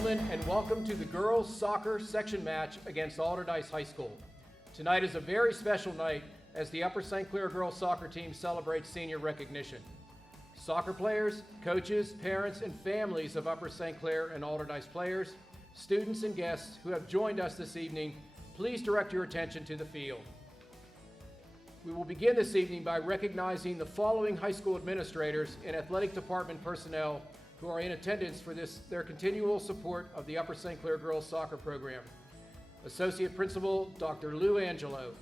gentlemen, and welcome to the girls soccer section match against Allderdice High School. Tonight is a very special night as the Upper St. Clair girls soccer team celebrates senior recognition. Soccer players, coaches, parents, and families of Upper St. Clair and Allderdice players, students and guests who have joined us this evening, please direct your attention to the field. We will begin this evening by recognizing the following high school administrators and athletic department personnel who are in attendance for their continual support of the Upper St. Clair girls soccer program. Associate Principal, Dr. Lou Angelo.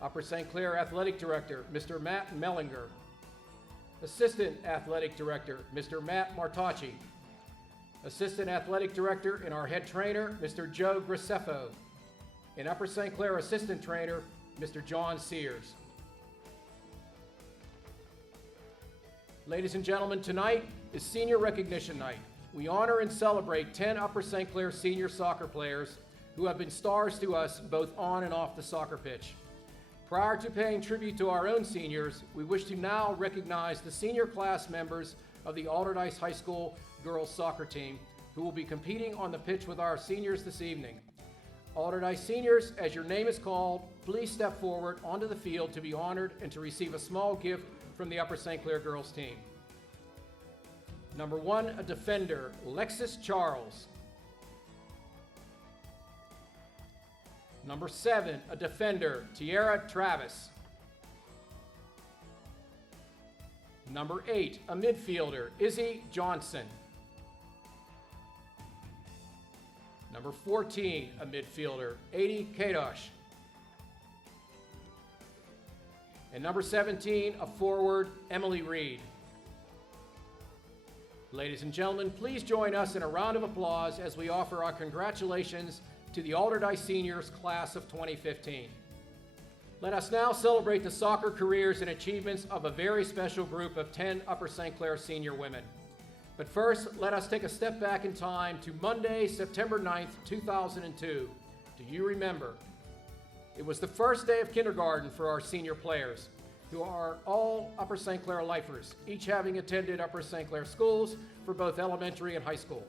Upper St. Clair Athletic Director, Mr. Matt Mellinger. Assistant Athletic Director, Mr. Matt Martacci. Assistant Athletic Director and our head trainer, Mr. Joe Graceffo. And Upper St. Clair Assistant Trainer, Mr. John Sears. Ladies and gentlemen, tonight is Senior Recognition Night. We honor and celebrate 10 Upper St. Clair senior soccer players who have been stars to us both on and off the soccer pitch. Prior to paying tribute to our own seniors, we wish to now recognize the senior class members of the Allderdice High School girls soccer team who will be competing on the pitch with our seniors this evening. Allderdice seniors, as your name is called, please step forward onto the field to be honored and to receive a small gift from the Upper St. Clair girls team. Number 1, a defender, Lexus Charles. Number 7, a defender, Tiara Travis. Number 8, a midfielder, Izzy Johnson. Number 14, a midfielder, Adi Kadosh. And number 17, a forward, Emily Reed. Ladies and gentlemen, please join us in a round of applause as we offer our congratulations to the Allderdice Seniors Class of 2015. Let us now celebrate the soccer careers and achievements of a very special group of 10 Upper St. Clair senior women. But first, let us take a step back in time to Monday, September 9th, 2002. Do you remember? It was the first day of kindergarten for our senior players, who are all Upper St. Clair lifers, each having attended Upper St. Clair schools for both elementary and high school.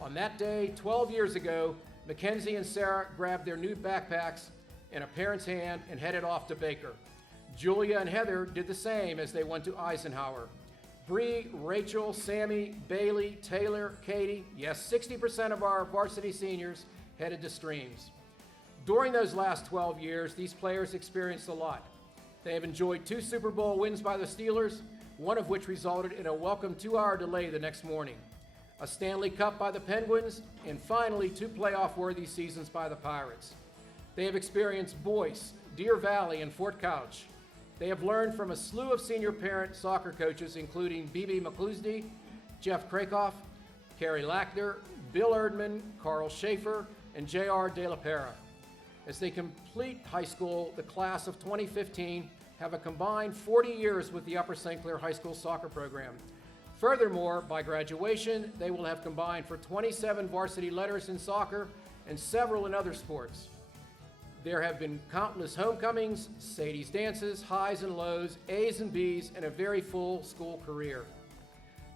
On that day, 12 years ago, Mackenzie and Sarah grabbed their new backpacks in a parent's hand and headed off to Baker. Julia and Heather did the same as they went to Eisenhower. Bree, Rachel, Sammy, Bailey, Taylor, Katie, yes, 60% of our varsity seniors headed to Streams. During those last 12 years, these players experienced a lot. They have enjoyed 2 Super Bowl wins by the Steelers, one of which resulted in a welcome 2-hour delay the next morning, a Stanley Cup by the Penguins, and finally 2 playoff-worthy seasons by the Pirates. They have experienced Boyce, Deer Valley, and Fort Couch. They have learned from a slew of senior parent soccer coaches, including B.B. McClusey, Jeff Krakoff, Carrie Lackner, Bill Erdman, Carl Schaefer, and J.R. De La Pera. As they complete high school, the class of 2015 have a combined 40 years with the Upper St. Clair High School soccer program. Furthermore, by graduation, they will have combined for 27 varsity letters in soccer and several in other sports. There have been countless homecomings, Sadie's dances, highs and lows, A's and B's, and a very full school career.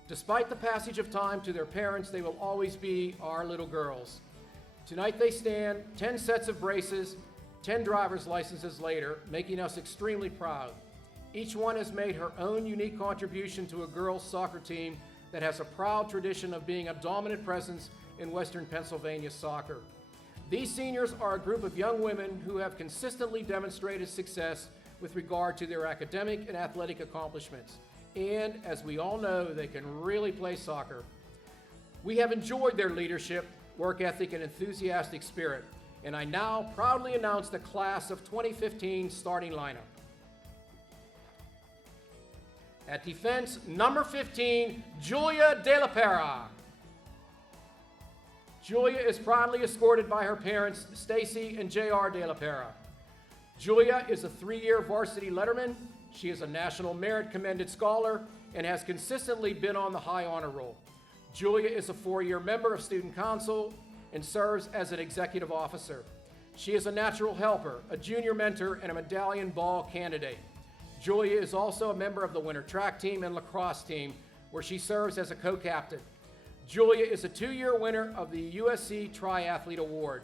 Despite the passage of time to their parents, they will always be our little girls. Tonight they stand 10 sets of braces, 10 driver's licenses later, making us extremely proud. Each one has made her own unique contribution to a girls' soccer team that has a proud tradition of being a dominant presence in Western Pennsylvania soccer. These seniors are a group of young women who have consistently demonstrated success with regard to their academic and athletic accomplishments. And as we all know, they can really play soccer. We have enjoyed their leadership, work ethic, and enthusiastic spirit, and I now proudly announce the class of 2015 starting lineup. At defense, number 15, Julia De La Pera. Julia is proudly escorted by her parents, Stacy and J.R. De La Pera. Julia is a 3-year varsity letterman. She is a National Merit Commended Scholar and has consistently been on the high honor roll. Julia is a 4-year member of Student Council and serves as an executive officer. She is a natural helper, a junior mentor, and a medallion ball candidate. Julia is also a member of the winter track team and lacrosse team, where she serves as a co-captain. Julia is a 2-year winner of the USC Triathlete Award.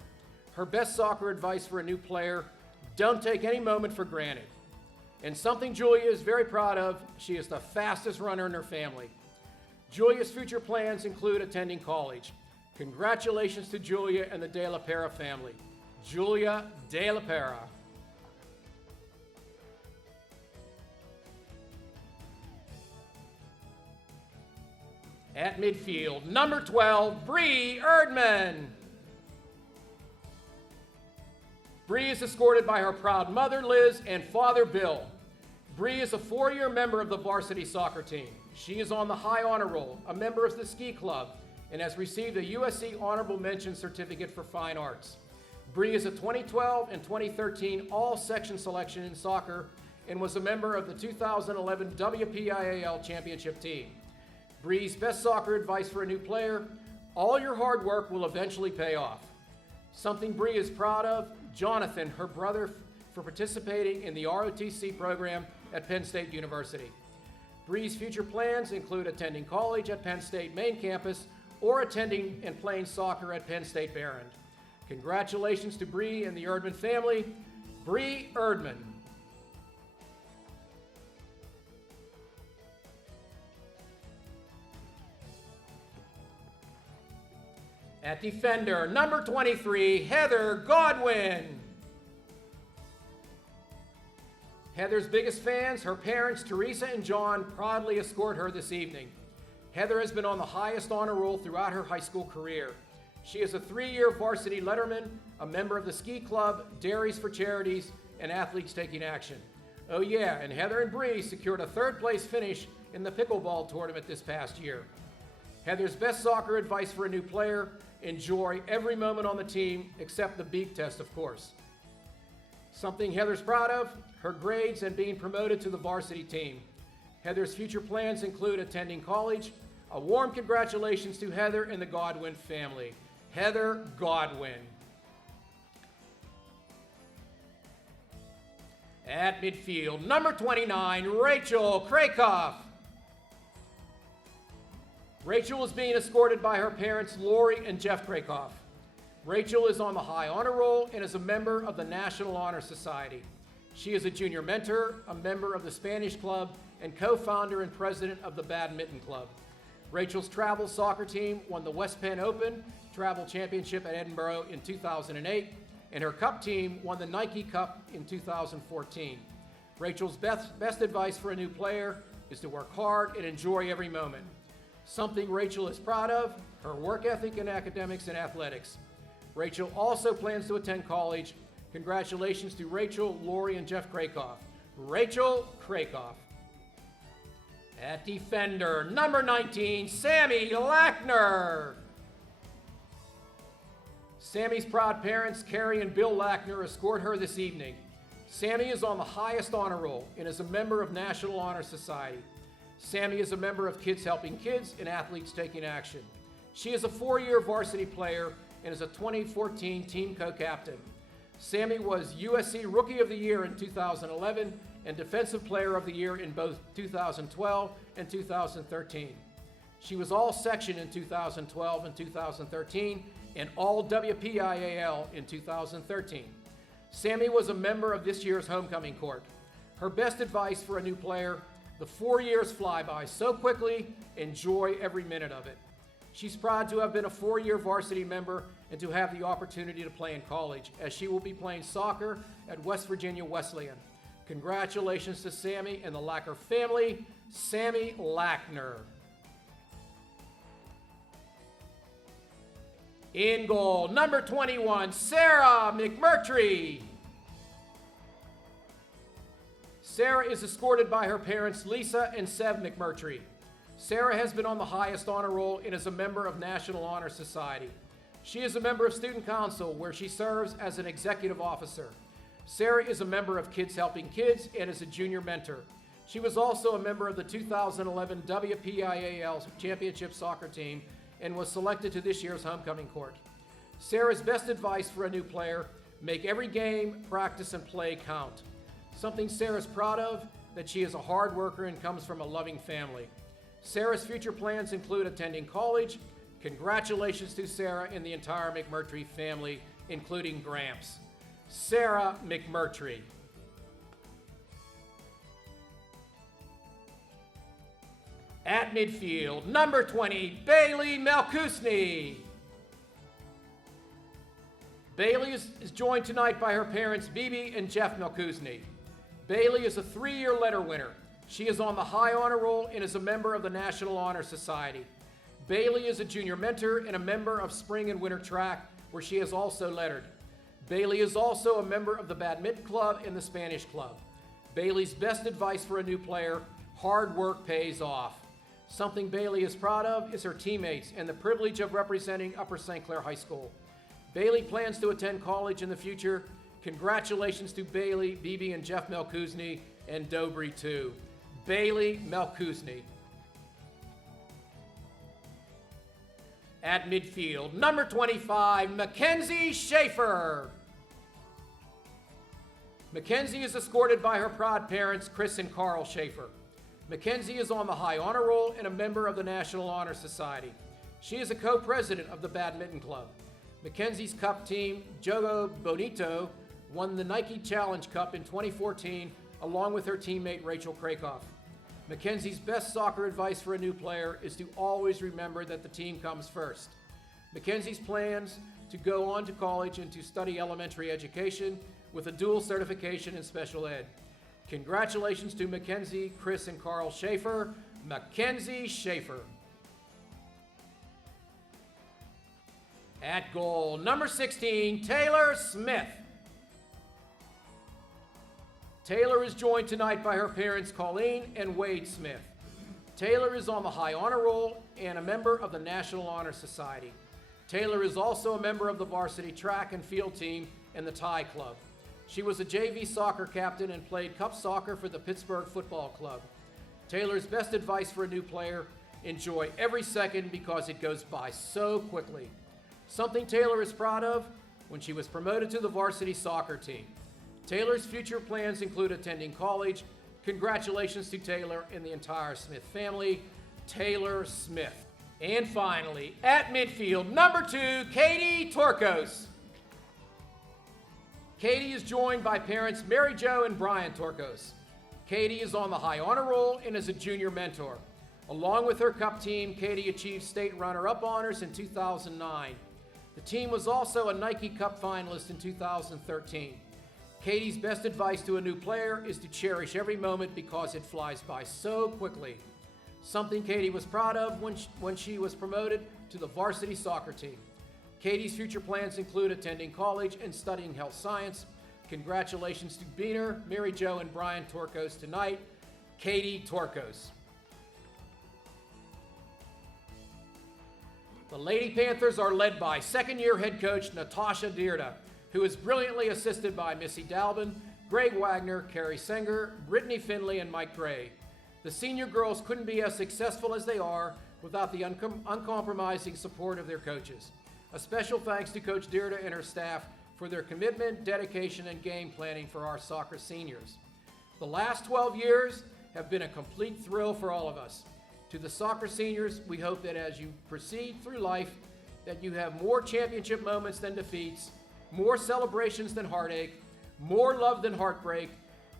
Her best soccer advice for a new player: don't take any moment for granted. And something Julia is very proud of: she is the fastest runner in her family. Julia's future plans include attending college. Congratulations to Julia and the De La Pera family. Julia De La Pera. At midfield, number 12, Bree Erdman. Bree is escorted by her proud mother, Liz, and father, Bill. Bree is a 4-year member of the varsity soccer team. She is on the high honor roll, a member of the ski club, and has received a USC Honorable Mention Certificate for Fine Arts. Bree is a 2012 and 2013 all-section selection in soccer and was a member of the 2011 WPIAL championship team. Bree's best soccer advice for a new player: all your hard work will eventually pay off. Something Bree is proud of: Jonathan, her brother, for participating in the ROTC program at Penn State University. Bree's future plans include attending college at Penn State main campus or attending and playing soccer at Penn State Barron. Congratulations to Bree and the Erdman family. Bree Erdman. At defender, number 23, Heather Godwin. Heather's biggest fans, her parents, Teresa and John, proudly escort her this evening. Heather has been on the highest honor roll throughout her high school career. She is a 3-year varsity letterman, a member of the ski club, Dairies for Charities, and Athletes Taking Action. Oh yeah, and Heather and Bree secured a 3rd-place finish in the pickleball tournament this past year. Heather's best soccer advice for a new player: enjoy every moment on the team, except the beak test, of course. Something Heather's proud of: her grades and being promoted to the varsity team. Heather's future plans include attending college. A warm congratulations to Heather and the Godwin family. Heather Godwin. At midfield, number 29, Rachel Krakoff. Rachel is being escorted by her parents, Lori and Jeff Krakoff. Rachel is on the high honor roll and is a member of the National Honor Society. She is a junior mentor, a member of the Spanish Club, and co-founder and president of the Badminton Club. Rachel's travel soccer team won the West Penn Open Travel Championship at Edinburgh in 2008, and her cup team won the Nike Cup in 2014. Rachel's best advice for a new player is to work hard and enjoy every moment. Something Rachel is proud of: her work ethic in academics and athletics. Rachel also plans to attend college. Congratulations to Rachel, Lori, and Jeff Krakoff. Rachel Krakoff. At defender, number 19, Sammy Lackner. Sammy's proud parents, Carrie and Bill Lackner, escort her this evening. Sammy is on the highest honor roll and is a member of National Honor Society. Sammy is a member of Kids Helping Kids and Athletes Taking Action. She is a 4-year varsity player and is a 2014 team co-captain. Sammy was USC Rookie of the Year in 2011 and Defensive Player of the Year in both 2012 and 2013. She was all-section in 2012 and 2013 and all WPIAL in 2013. Sammy was a member of this year's homecoming court. Her best advice for a new player: the 4 years fly by so quickly, enjoy every minute of it. She's proud to have been a 4-year varsity member and to have the opportunity to play in college, as she will be playing soccer at West Virginia Wesleyan. Congratulations to Sammy and the Lacker family. Sammy Lackner. In goal, number 21, Sarah McMurtry. Sarah is escorted by her parents, Lisa and Sev McMurtry. Sarah has been on the highest honor roll and is a member of National Honor Society. She is a member of Student Council, where she serves as an executive officer. Sarah is a member of Kids Helping Kids and is a junior mentor. She was also a member of the 2011 WPIAL Championship Soccer Team and was selected to this year's homecoming court. Sarah's best advice for a new player: make every game, practice, and play count. Something Sarah's proud of: that she is a hard worker and comes from a loving family. Sarah's future plans include attending college. Congratulations to Sarah and the entire McMurtry family, including Gramps. Sarah McMurtry. At midfield, number 20, Bailey Malkusny. Bailey is joined tonight by her parents, Bibi and Jeff Malkusny. Bailey is a 3-year letter winner. She is on the High Honor Roll and is a member of the National Honor Society. Bailey is a junior mentor and a member of spring and winter track, where she has also lettered. Bailey is also a member of the Badminton Club and the Spanish Club. Bailey's best advice for a new player: hard work pays off. Something Bailey is proud of is her teammates and the privilege of representing Upper St. Clair High School. Bailey plans to attend college in the future. Congratulations to Bailey, Bibi, and Jeff Malkusny, and Dobry too. Bailey Malkusny. At midfield, number 25, Mackenzie Schaefer. Mackenzie is escorted by her proud parents, Chris and Carl Schaefer. Mackenzie is on the High Honor Roll and a member of the National Honor Society. She is a co-president of the Badminton Club. Mackenzie's Cup team, Jogo Bonito, won the Nike Challenge Cup in 2014 along with her teammate Rachel Krakoff. Mackenzie's best soccer advice for a new player is to always remember that the team comes first. Mackenzie's plans to go on to college and to study elementary education with a dual certification in special ed. Congratulations to Mackenzie, Chris, and Carl Schaefer. Mackenzie Schaefer. At goal, number 16, Taylor Smith. Taylor is joined tonight by her parents, Colleen and Wade Smith. Taylor is on the High Honor Roll and a member of the National Honor Society. Taylor is also a member of the varsity track and field team and the Tie Club. She was a JV soccer captain and played cup soccer for the Pittsburgh Football Club. Taylor's best advice for a new player: enjoy every second because it goes by so quickly. Something Taylor is proud of: when she was promoted to the varsity soccer team. Taylor's future plans include attending college. Congratulations to Taylor and the entire Smith family. Taylor Smith. And finally, at midfield, number 2, Katie Torkos. Katie is joined by parents Mary Jo and Brian Torkos. Katie is on the High Honor Roll and is a junior mentor. Along with her cup team, Katie achieved state runner-up honors in 2009. The team was also a Nike Cup finalist in 2013. Katie's best advice to a new player is to cherish every moment because it flies by so quickly. Something Katie was proud of when she was promoted to the varsity soccer team. Katie's future plans include attending college and studying health science. Congratulations to Beener, Mary Jo, and Brian Torkos tonight. Katie Torkos. The Lady Panthers are led by second-year head coach Natasha Dierda, who is brilliantly assisted by Missy Dalbin, Greg Wagner, Carrie Senger, Brittany Finley, and Mike Gray. The senior girls couldn't be as successful as they are without the uncompromising support of their coaches. A special thanks to Coach Dierda and her staff for their commitment, dedication, and game planning for our soccer seniors. The last 12 years have been a complete thrill for all of us. To the soccer seniors, we hope that as you proceed through life, that you have more championship moments than defeats, more celebrations than heartache, more love than heartbreak,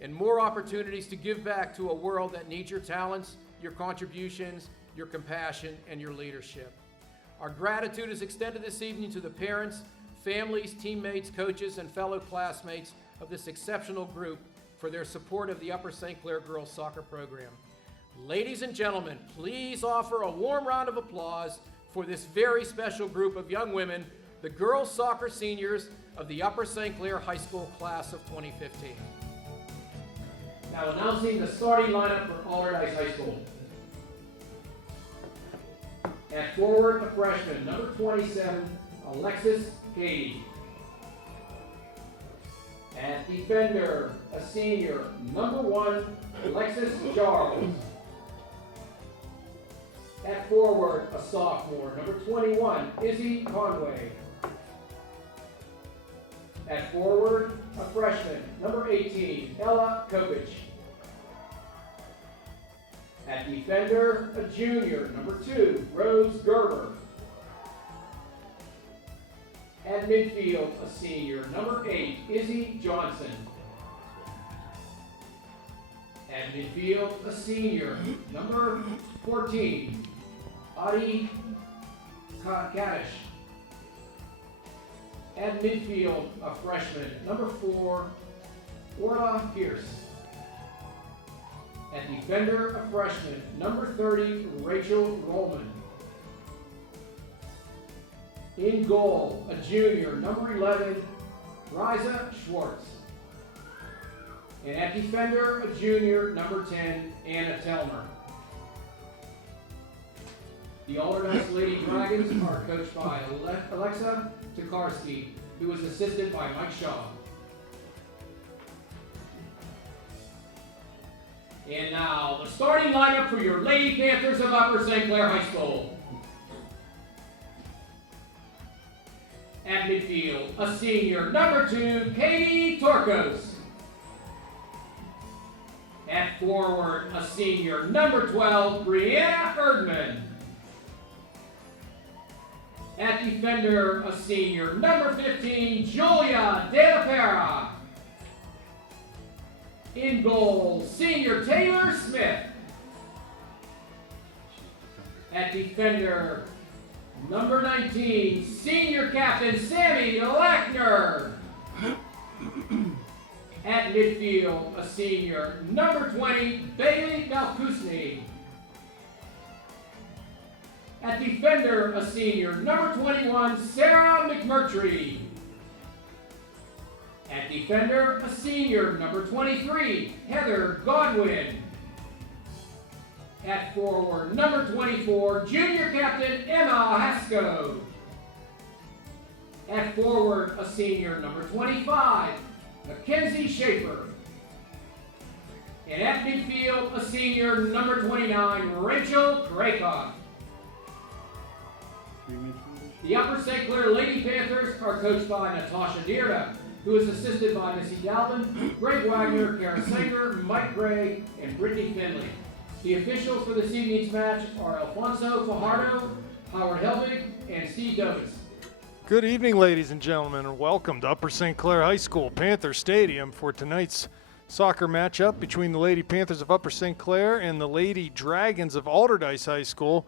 and more opportunities to give back to a world that needs your talents, your contributions, your compassion, and your leadership. Our gratitude is extended this evening to the parents, families, teammates, coaches, and fellow classmates of this exceptional group for their support of the Upper St. Clair girls soccer program. Ladies and gentlemen, please offer a warm round of applause for this very special group of young women, the girls soccer seniors of the Upper St. Clair High School class of 2015. Now announcing the starting lineup for Allderdice High School. At forward, a freshman, number 27, Alexis Cady. At defender, a senior, number 1, Alexis Charles. At forward, a sophomore, number 21, Izzy Conway. At forward, a freshman, number 18, Ella Kopich. At defender, a junior, number 2, Rose Gerber. At midfield, a senior, number 8, Izzy Johnson. At midfield, a senior, number 14, Adi Kadish. At midfield, a freshman, number 4, Orla Pierce. At defender, a freshman, number 30, Rachel Rollman. In goal, a junior, number 11, Riza Schwartz. And at defender, a junior, number 10, Anna Telmer. The Allderdice Lady Dragons are coached by Alexa Tokarski, who is assisted by Mike Shaw. And now, the starting lineup for your Lady Panthers of Upper St. Clair High School. At midfield, a senior, number 2, Katie Torkos. At forward, a senior, number 12, Brianna Erdman. At defender, a senior, number 15, Julia De La Pera. In goal, senior Taylor Smith. At defender, number 19, senior captain Sammy Lackner. At midfield, a senior, number 20, Bailey Malkusny. At defender, a senior, number 21, Sarah McMurtry. At defender, a senior, number 23, Heather Godwin. At forward, number 24, junior captain Emma Hasko. At forward, a senior, number 25, Mackenzie Schaefer. And at midfield, a senior, number 29, Rachel Kraykoff. The Upper St. Clair Lady Panthers are coached by Natasha Deerda, who is assisted by Missy Galvin, Greg Wagner, Karen Sanger, Mike Gray, and Brittany Finley. The officials for this evening's match are Alfonso Fajardo, Howard Helbig, and Steve Dovis. Good evening, ladies and gentlemen, and welcome to Upper St. Clair High School Panther Stadium for tonight's soccer matchup between the Lady Panthers of Upper St. Clair and the Lady Dragons of Allderdice High School.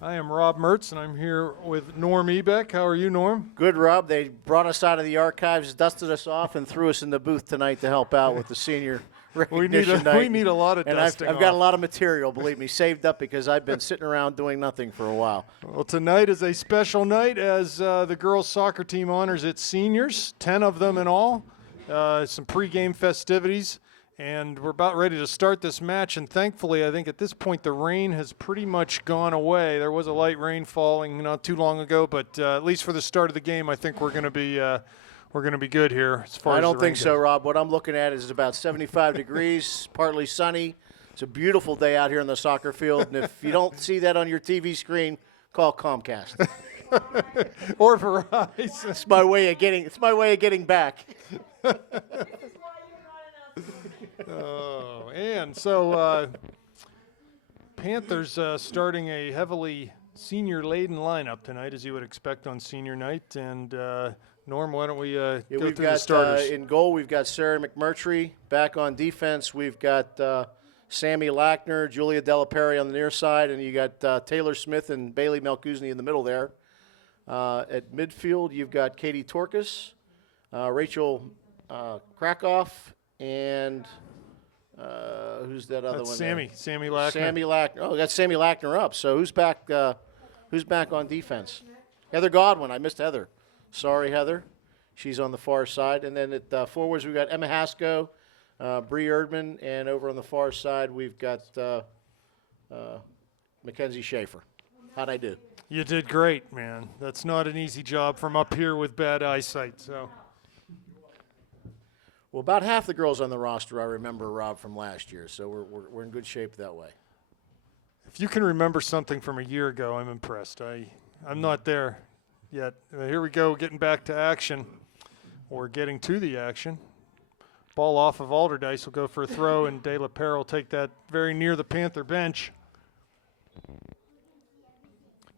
I am Rob Mertz, and I'm here with Norm Ebeck. How are you, Norm? Good, Rob. They brought us out of the archives, dusted us off, and threw us in the booth tonight to help out with the senior recognition night. We need a lot of dusting I've got a lot of material, believe me, saved up because I've been sitting around doing nothing for a while. Well, tonight is a special night as the girls' soccer team honors its seniors, 10 of them in all, some pregame festivities. And we're about ready to start this match, and thankfully, I think at this point the rain has pretty much gone away. There was a light rain falling not too long ago, but at least for the start of the game, I think we're going to be good here as far as I don't the rain think so, goes. Rob. What I'm looking at is about 75 degrees, partly sunny. It's a beautiful day out here on the soccer field, and if you don't see that on your TV screen, call Comcast. Or Verizon. It's my way of getting back. Oh, and so Panthers starting a heavily senior-laden lineup tonight, as you would expect on senior night. And Norm, why don't we go through the starters? In goal, we've got Sarah McMurtry. Back on defense, we've got Sammy Lackner, Julia Delaperi on the near side, and you got Taylor Smith and Bailey Malkusny in the middle there. At midfield, you've got Katie Torkos, Rachel Krakoff, and who's that other That's one? Sammy Lackner. Sammy Lackner. Oh, we got Sammy Lackner up. So who's back? Who's back on defense? Heather Godwin. I missed Heather. Sorry, Heather. She's on the far side. And then at forwards, we've got Emma Hasko, Bree Erdman, and over on the far side, we've got Mackenzie Schaefer. How'd I do? You did great, man. That's not an easy job from up here with bad eyesight. So. Well, about half the girls on the roster I remember, Rob, from last year, so we're in good shape that way. If you can remember something from a year ago, I'm impressed. I'm not there yet. Here we go, getting back to action, or getting to the action. Ball off of Allderdice will go for a throw, and De La Pera will take that very near the Panther bench.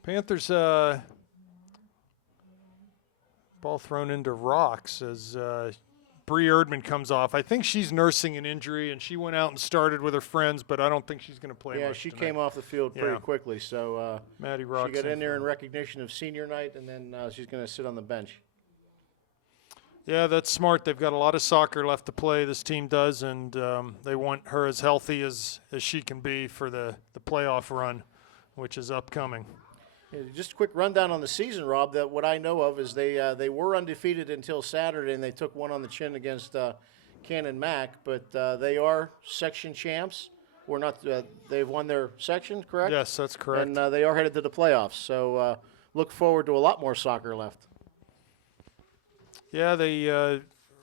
Panthers Ball thrown into rocks as Bree Erdman comes off. I think she's nursing an injury, and she went out and started with her friends, but I don't think she's going to play Yeah, much she tonight. came off the field pretty quickly. So Maddie she Rocks got in there in recognition of senior night, and then she's going to sit on the bench. Yeah, that's smart. They've got a lot of soccer left to play, this team does, and they want her as healthy as she can be for the playoff run, which is upcoming. Yeah, just a quick rundown on the season, Rob. That what I know of is they were undefeated until Saturday, and they took one on the chin against Cannon Mac. But they are section champs. Or not? They've won their section, correct? Yes, that's correct. And they are headed to the playoffs. So look forward to a lot more soccer left. Yeah, the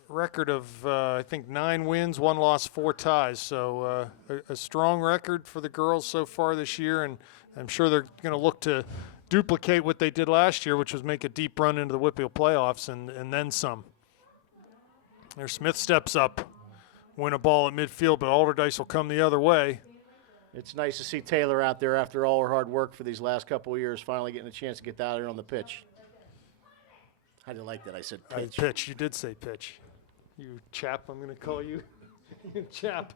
record of, I think, 9 wins, 1 loss, 4 ties. So a strong record for the girls so far this year, and I'm sure they're going to look to duplicate what they did last year, which was make a deep run into the Whitfield playoffs and then some. There, Smith steps up, win a ball at midfield, but Allderdice will come the other way. It's nice to see Taylor out there after all her hard work for these last couple of years, finally getting a chance to get out there on the pitch. I didn't like that. I said pitch. Pitch. You did say pitch. You chap, I'm going to call you. Chap.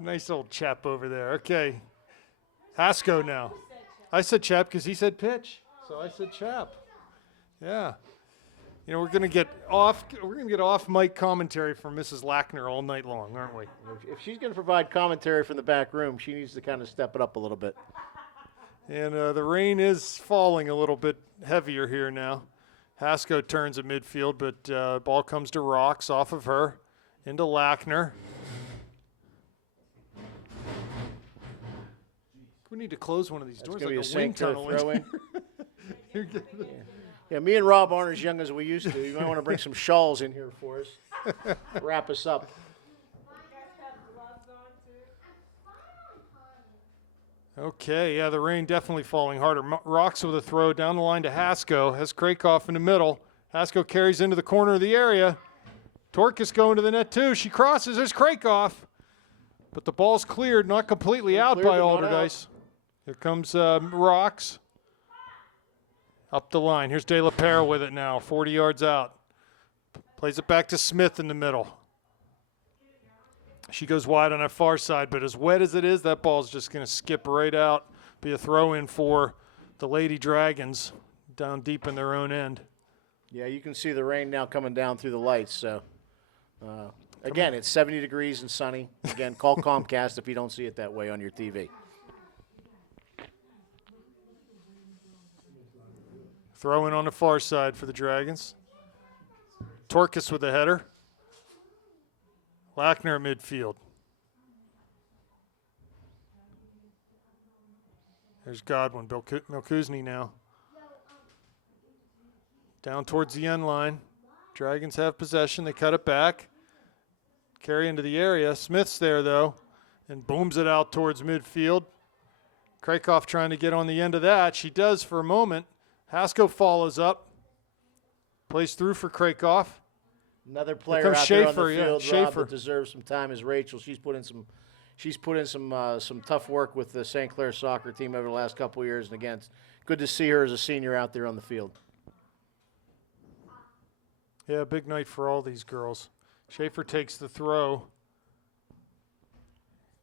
Nice old chap over there. Okay. Hasko now. I said chap because he said pitch, so I said chap. Yeah. You know, we're going to get off mic commentary from Mrs. Lackner all night long, aren't we? If she's going to provide commentary from the back room, she needs to kind of step it up a little bit. And the rain is falling a little bit heavier here now. Hasko turns at midfield, but ball comes to Rocks off of her into Lackner. We need to close one of these doors like a wind tunnel. Yeah, me and Rob aren't as young as we used to. You might want to bring some shawls in here for us. Wrap us up. Okay, yeah, the rain definitely falling harder. Rocks with a throw down the line to Hasko. Has Krakoff in the middle. Hasko carries into the corner of the area. Torkus going to the net too. She crosses. There's Krakoff. But the ball's cleared, not completely out by Allderdice. Here comes Rocks. Up the line. Here's De La Pera with it now, 40 yards out. Plays it back to Smith in the middle. She goes wide on that far side, but as wet as it is, that ball's just going to skip right out, be a throw-in for the Lady Dragons down deep in their own end. Yeah, you can see the rain now coming down through the lights. So, again, it's 70 degrees and sunny. Again, call Comcast if you don't see it that way on your TV. Throw in on the far side for the Dragons. Torkus with the header. Lackner at midfield. There's Godwin. Milkuzny now. Down towards the end line. Dragons have possession. They cut it back. Carry into the area. Smith's there, though, and booms it out towards midfield. Krakoff trying to get on the end of that. She does for a moment. Hasko follows up. Plays through for Krakoff. Another player out there on the field, yeah, Rob, that deserves some time is Rachel. She's put in some tough work with the St. Clair soccer team over the last couple of years, and again, it's good to see her as a senior out there on the field. Yeah, big night for all these girls. Schaefer takes the throw.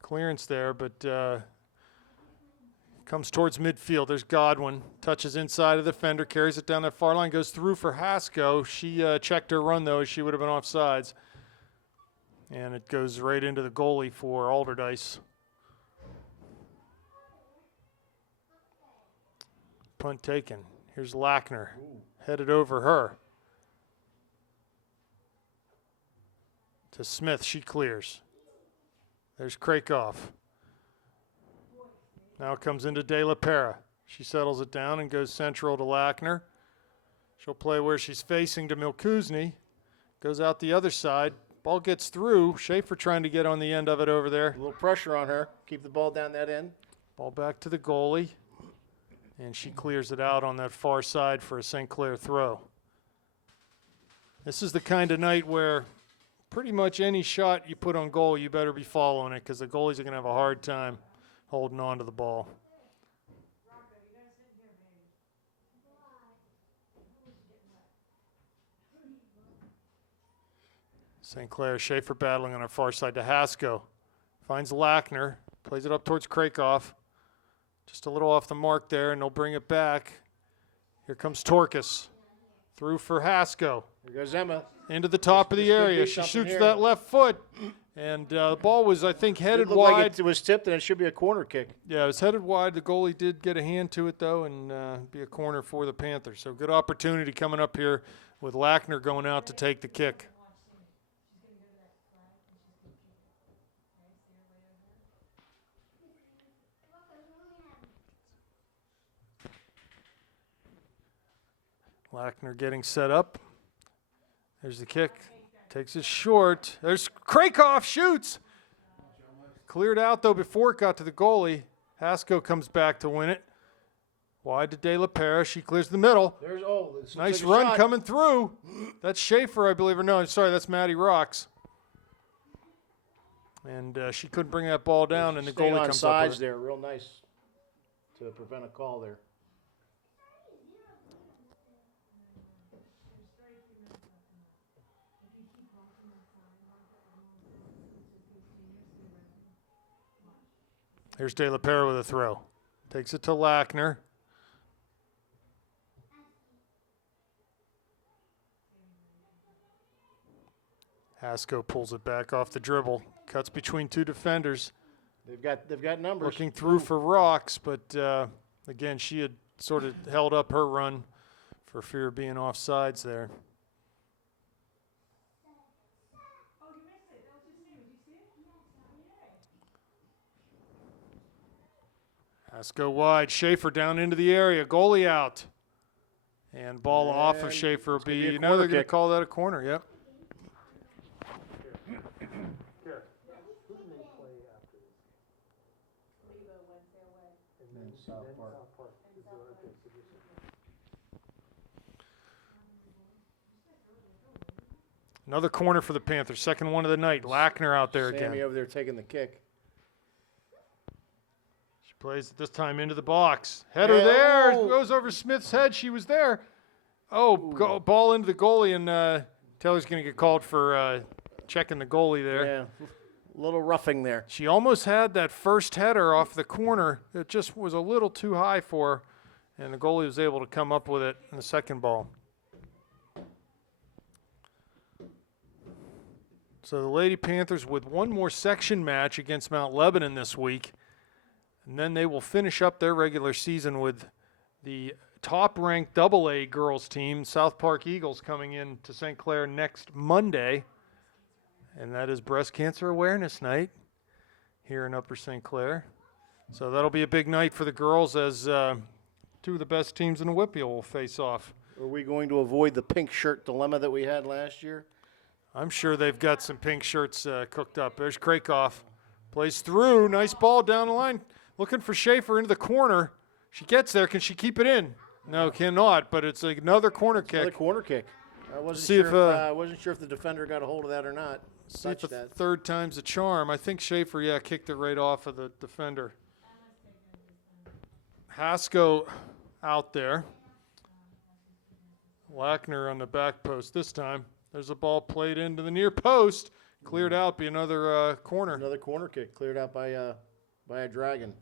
Clearance there, but comes towards midfield. There's Godwin. Touches inside of the defender, carries it down that far line, goes through for Hasko. She checked her run, though, as she would have been offsides. And it goes right into the goalie for Allderdice. Punt taken. Here's Lackner. Headed over her. To Smith. She clears. There's Krakoff. Now it comes into De La Pera. She settles it down and goes central to Lackner. She'll play where she's facing to Milkuzny. Goes out the other side. Ball gets through. Schaefer trying to get on the end of it over there. A little pressure on her. Keep the ball down that end. Ball back to the goalie. And she clears it out on that far side for a St. Clair throw. This is the kind of night where pretty much any shot you put on goal, you better be following it because the goalies are going to have a hard time holding on to the ball. St. Clair, Schaefer battling on our far side to Haskell. Finds Lackner, plays it up towards Krakoff. Just a little off the mark there, and they'll bring it back. Here comes Torkus. Through for Haskell. Here goes Emma. Into the top of the area. She shoots that left foot. And the ball was, I think, headed wide. Like it was tipped, and it should be a corner kick. Yeah, it was headed wide. The goalie did get a hand to it, though, and be a corner for the Panthers. So good opportunity coming up here with Lackner going out to take the kick. Lackner getting set up. There's the kick. Takes it short. There's Krakoff, shoots. Cleared out, though, before it got to the goalie. Haskell comes back to win it. Wide to De La Pera. She clears the middle. Nice run coming through. That's Schaefer, I believe. Or no, sorry, that's Maddie Rocks. And she couldn't bring that ball down, and the goalie comes up with it. There, real nice to prevent a call there. Here's De La Pera with a throw. Takes it to Lackner. Haskell pulls it back off the dribble. Cuts between two defenders. They've got numbers. Looking through for Rocks, but again, she had sort of held up her run for fear of being offsides there. Haskell wide. Schaefer down into the area. Goalie out. And ball off of Schaefer will be, you know, they're going to call that a corner. Yep. Another corner for the Panthers. Second one of the night. Lackner out there again. Sammy over there taking the kick. She plays it this time into the box. Header there. Goes over Smith's head. She was there. Ball into the goalie, and Taylor's going to get called for checking the goalie there. Yeah, a little roughing there. She almost had that first header off the corner. It just was a little too high for her, and the goalie was able to come up with it in the second ball. So the Lady Panthers with one more section match against Mount Lebanon this week, and then they will finish up their regular season with the top-ranked AA girls team, South Park Eagles, coming in to St. Clair next Monday, and that is Breast Cancer Awareness Night here in Upper St. Clair. So that'll be a big night for the girls as two of the best teams in the Whitfield will face off. Are we going to avoid the pink shirt dilemma that we had last year? I'm sure they've got some pink shirts cooked up. There's Krakoff. Plays through. Nice ball down the line. Looking for Schaefer into the corner. She gets there. Can she keep it in? No, cannot, but it's another corner kick. Another corner kick. I wasn't sure if the defender got a hold of that or not. See if a third time's a charm. I think Schaefer, kicked it right off of the defender. Haskell out there. Lackner on the back post this time. There's a ball played into the near post. Cleared out, be another corner. Another corner kick cleared out by a Dragon.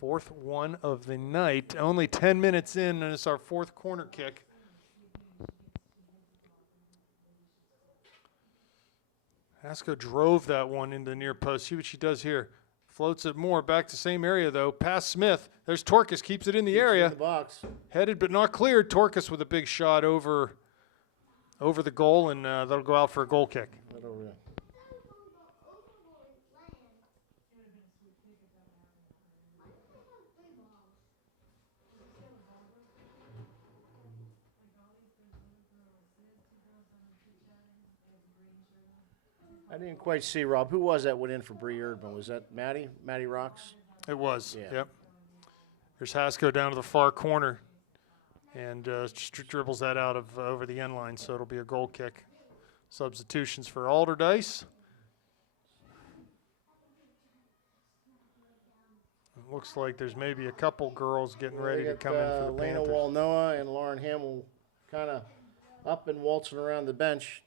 Fourth one of the night. Only 10 minutes in, and it's our fourth corner kick. Haskell drove that one into the near post. See what she does here. Floats it more. Back to same area, though. Past Smith. There's Torkus. Keeps it in the area. In the box. Headed but not cleared. Torkus with a big shot over the goal, and that'll go out for a goal kick. I didn't quite see, Rob. Who was that went in for Bree Erdman? Was that Maddie? Maddie Rocks? It was, yeah. Yep. There's Haskell down to the far corner and just dribbles that out of over the end line, so it'll be a goal kick. Substitutions for Allderdice. It looks like there's maybe a couple girls getting ready to come in for the Lena Panthers. Walnoa and Lauren Hamill kind of up and waltzing around the bench.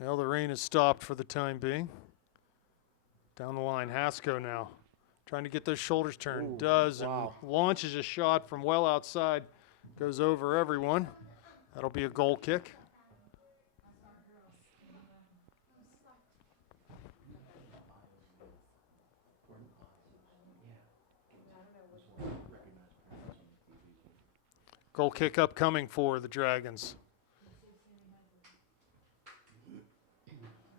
Well, the rain has stopped for the time being. Down the line, Hasko now. Trying to get those shoulders turned. Ooh, Does, wow. and launches a shot from well outside. Goes over everyone. That'll be a goal kick. Goal kick upcoming for the Dragons.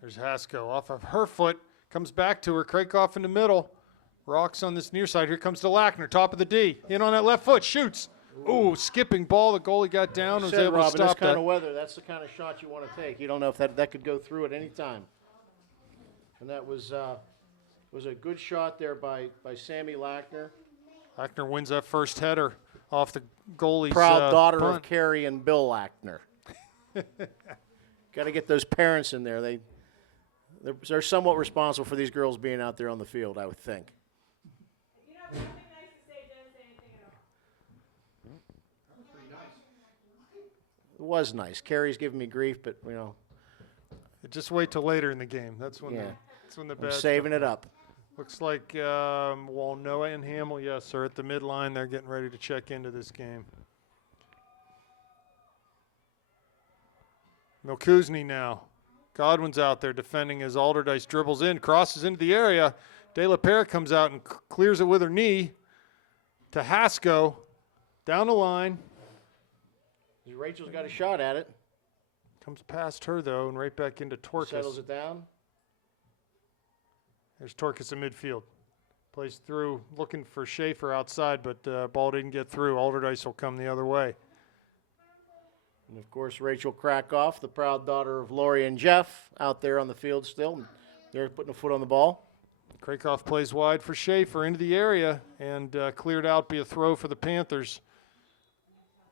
There's Hasko off of her foot. Comes back to her. Krakoff in the middle. Rocks on this near side. Here comes to Lackner, top of the D. In on that left foot. Shoots. Ooh, skipping ball. The goalie got down. Was able Robin, to stop this kind that. of weather, that's the kind of shot you want to take. You don't know if that could go through at any time. And that was a good shot there by Sammy Lackner. Lackner wins that first header off the goalie's Proud daughter punt. of Carrie and Bill Lackner. Got to get those parents in there. They're somewhat responsible for these girls being out there on the field, I would think. You know, if there's something nice to say, don't say anything at all. That was pretty nice. It was nice. Carrie's giving me grief, but, Just wait till later in the game. That's when Yeah. that's when the I'm bad saving it up. Looks like Noah and Hamill, yes, are at the midline. They're getting ready to check into this game. Milkuzny now. Godwin's out there defending as Allderdice dribbles in, crosses into the area. De La Pere comes out and clears it with her knee to Hasko. Down the line. Rachel's got a shot at it. Comes past her, though, and right back into Torkis. Settles it down. There's Torkis in midfield. Plays through, looking for Schaefer outside, but ball didn't get through. Allderdice will come the other way. And, of course, Rachel Krakoff, the proud daughter of Lori and Jeff, out there on the field still. They're putting a foot on the ball. Krakoff plays wide for Schaefer into the area and cleared out, be a throw for the Panthers.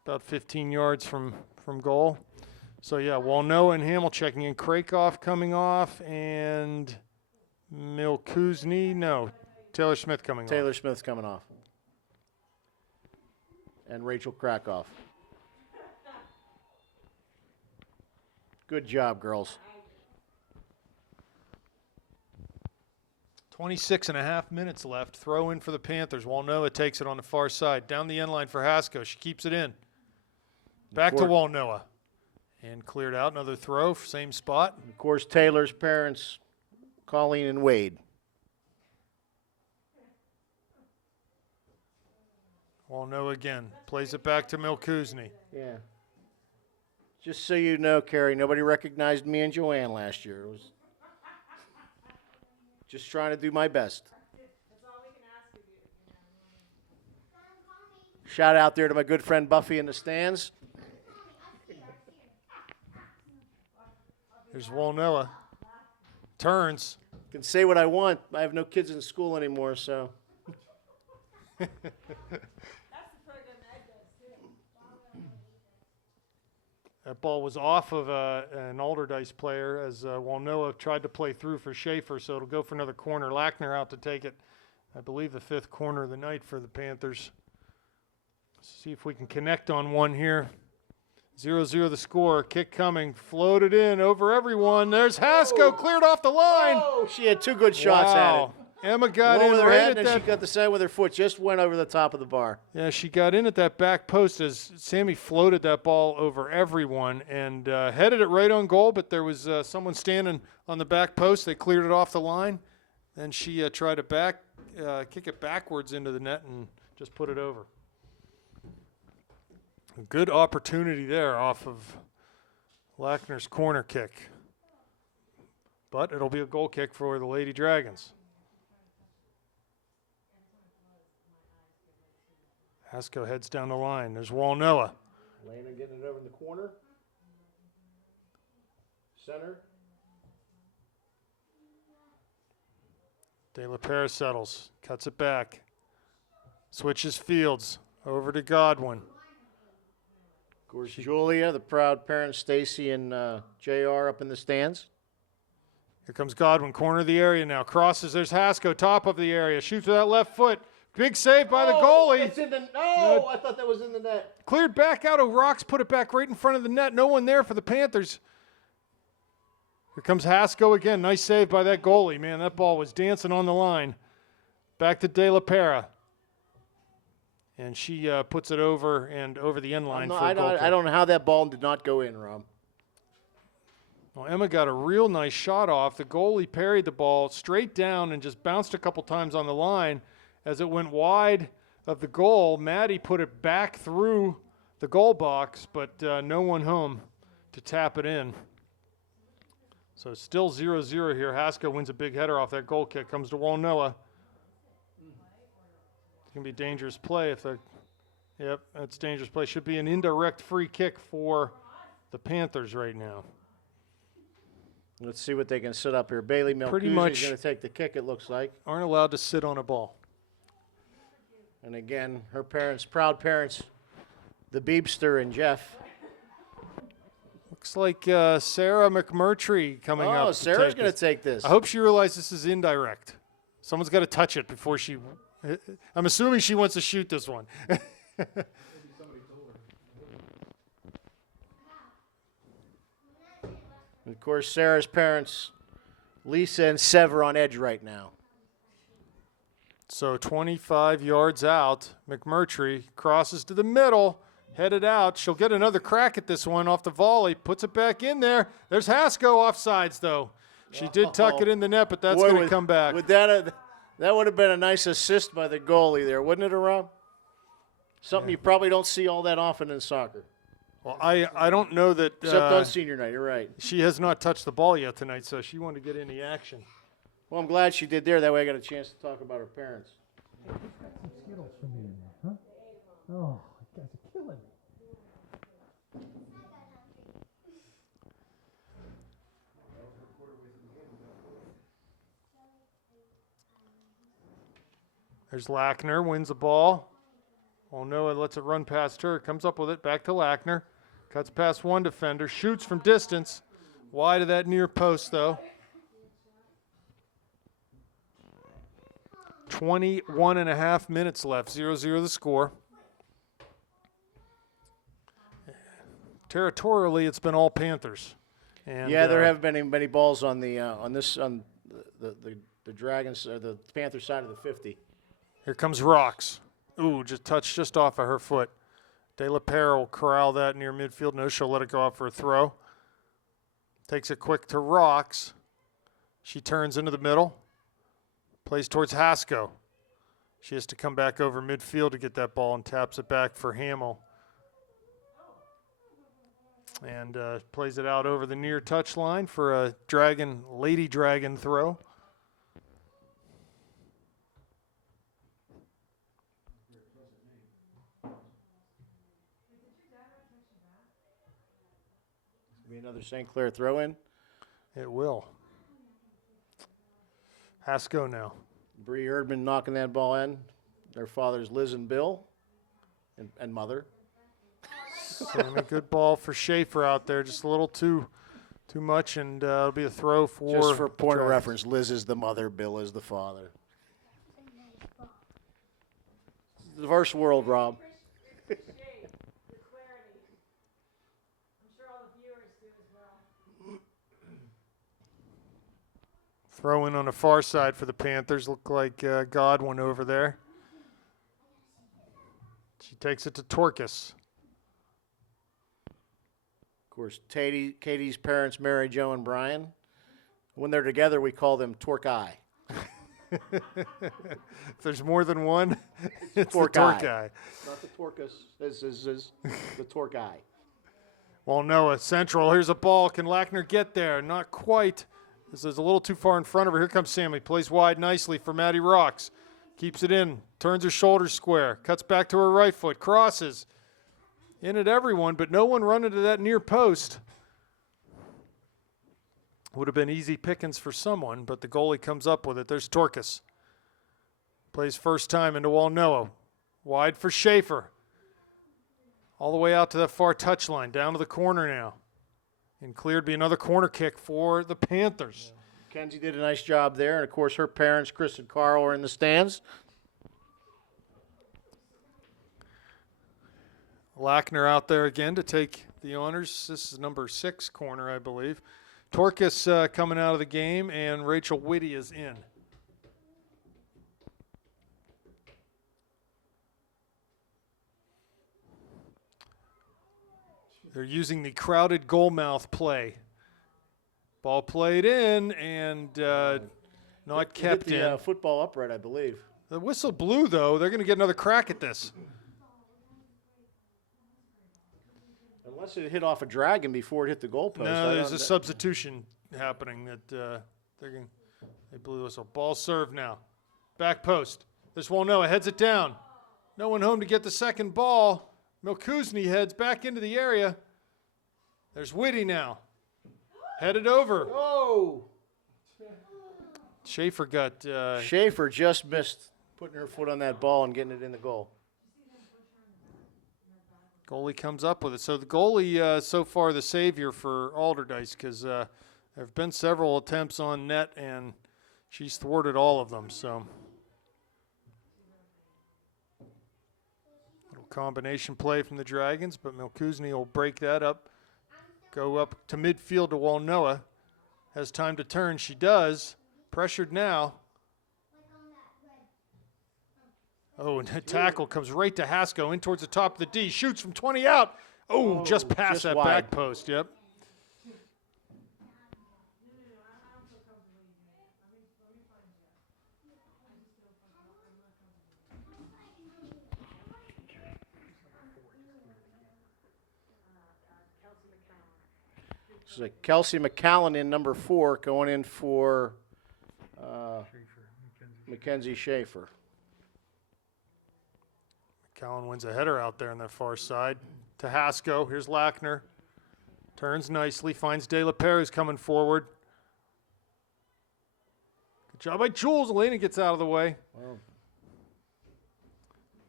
About 15 yards from goal. So, yeah, Walnoa and Hamill checking in. Krakoff coming off and Milkuzny, no, Taylor Smith coming off. Taylor Smith's coming off. And Rachel Krakoff. Good job, girls. 26 and a half minutes left. Throw in for the Panthers. Walnoa takes it on the far side. Down the end line for Hasko. She keeps it in. Back to Walnoa. And cleared out. Another throw, same spot. Of course, Taylor's parents, Colleen and Wade. Walnoa again. Plays it back to Milkuzny. Yeah. Just so you know, Carrie, nobody recognized me and Joanne last year. It was just trying to do my best. That's all we can ask of you. Shout out there to my good friend Buffy in the stands. There's Walnoa. Turns. Can say what I want. I have no kids in school anymore, so. That's the program Ed does, too. That ball was off of an Allderdice player as Walnoa tried to play through for Schaefer, so it'll go for another corner. Lackner out to take it. I believe the 5th corner of the night for the Panthers. See if we can connect on one here. 0-0 the score. Kick coming. Floated in over everyone. There's Hasko. Cleared off the line. Oh, she had two good shots at it. Emma got One in with her right head, at and then that. she got the side with her foot. Just went over the top of the bar. Yeah, she got in at that back post as Sammy floated that ball over everyone and headed it right on goal, but there was someone standing on the back post. They cleared it off the line. Then she tried to kick it backwards into the net and just put it over. A good opportunity there off of Lackner's corner kick. But it'll be a goal kick for the Lady Dragons. Hasko heads down the line. There's Walnoa. Lana getting it over in the corner. Center. De La Pere settles. Cuts it back. Switches fields. Over to Godwin. course, Julia, the proud parents, Stacy and JR up in the stands. Here comes Godwin, corner of the area now. Crosses, there's Hasko, top of the area. Shoots with that left foot. Big save by the goalie. It's in the no, I thought that was in the net. Cleared back out of rocks, put it back right in front of the net. No one there for the Panthers. Here comes Hasko again. Nice save by that goalie. Man, that ball was dancing on the line. Back to De La Pera. And she puts it over and over the end line for a goal kick. I don't know how that ball did not go in, Rob. Well, Emma got a real nice shot off. The goalie parried the ball straight down and just bounced a couple times on the line. As it went wide of the goal, Maddie put it back through the goal box, but no one home to tap it in. So still 0-0 here. Hasko wins a big header off that goal kick. Comes to Walnoa. It's going to be dangerous play if the – yep, that's dangerous play. Should be an indirect free kick for the Panthers right now. Let's see what they can set up here. Bailey Melkuzi is going to take the kick, it looks like. Aren't allowed to sit on a ball. And again, her parents, proud parents, the Beebster and Jeff. Looks like Sarah McMurtry coming up. Oh, Sarah's going to take this. I hope she realizes this is indirect. Someone's got to touch it before she – I'm assuming she wants to shoot this one. And of course, Sarah's parents, Lisa and Sev, are on edge right now. So 25 yards out, McMurtry crosses to the middle, headed out. She'll get another crack at this one off the volley, puts it back in there. There's Hasko offsides, though. She did tuck it in the net, but that's going to come back. That would have been a nice assist by the goalie there, wouldn't it, Rob? Something you probably don't see all that often in soccer. Well, I don't know that Except on senior night, you're right. She has not touched the ball yet tonight, so she wanted to get in the action. Well, I'm glad she did there. That way I got a chance to talk about her parents. Some Skittles for me in there, huh? Oh, you guys are killing me. There's Lackner, wins the ball. Oh, Noah lets it run past her. Comes up with it, back to Lackner. Cuts past one defender, shoots from distance. Wide of that near post, though. 21 and a half minutes left, 0-0 the score. Territorially, it's been all Panthers. And, yeah, there haven't been many balls on the Dragons or the Panther side of the 50. Here comes Rocks. Ooh, just touched just off of her foot. De La Pera will corral that near midfield. No, she'll let it go off for a throw. Takes it quick to Rocks. She turns into the middle. Plays towards Hasko. She has to come back over midfield to get that ball and taps it back for Hamill. And plays it out over the near touch line for a Lady Dragon throw. Be another St. Clair throw in. It will. Hasko now. Bree Erdman knocking that ball in. Their fathers Liz and Bill and mother. A good ball for Schaefer out there, just a little too much, and it'll be a throw for. Just for point of reference, Liz is the mother, Bill is the father. Diverse world, Rob. Throw in on the far side for the Panthers. Look like Godwin over there. She takes it to Torkus. Of course, Katie's parents, Mary Jo and Brian. When they're together, we call them Torque-eye. If there's more than one, it's Torque the Torque Eye. Not the Torcus. This is the Torque-eye. Well, Noah, Central. Here's a ball. Can Lackner get there? Not quite. This is a little too far in front of her. Here comes Sammy. Plays wide nicely for Maddie Rocks. Keeps it in. Turns her shoulders square. Cuts back to her right foot. Crosses. In at everyone, but no one running to that near post. Would have been easy pickings for someone, but the goalie comes up with it. There's Torkus. Plays first time into Walnoa. Wide for Schaefer. All the way out to that far touchline, down to the corner now. And cleared to be another corner kick for the Panthers. Kenzie did a nice job there, and of course her parents, Chris and Carl, are in the stands. Lackner out there again to take the honors. This is number 6 corner, I believe. Torkus coming out of the game, and Rachel Whitty is in. They're using the crowded goal mouth play. Ball played in and not kept hit the, in. Football upright, I believe. The whistle blew, though. They're going to get another crack at this. Unless it hit off a dragon before it hit the goalpost. No, there's a substitution happening that they blew the whistle. Ball served now. Back post. This won't know. It heads it down. No one home to get the second ball. Milkuzny heads back into the area. There's Whitty now. Headed over. Oh! Schaefer got... Schaefer just missed putting her foot on that ball and getting it in the goal. Goalie comes up with it. So the goalie so far the savior for Allderdice because there have been several attempts on net and she's thwarted all of them. So little combination play from the Dragons, but Milkuzny will break that up, go up to midfield to Walnoa. Has time to turn. She does. Pressured now. Oh, and the tackle comes right to Hasko in towards the top of the D. Shoots from 20 out. Oh, just past just that wide. back post. Yep. This is a Kelsey McCallan in number 4 going in for Mackenzie Schaefer. Callan wins a header out there on that far side to Hasko. Here's Lackner. Turns nicely, finds De La Pere, who's coming forward. Good job by Jules. Elena gets out of the way. Wow.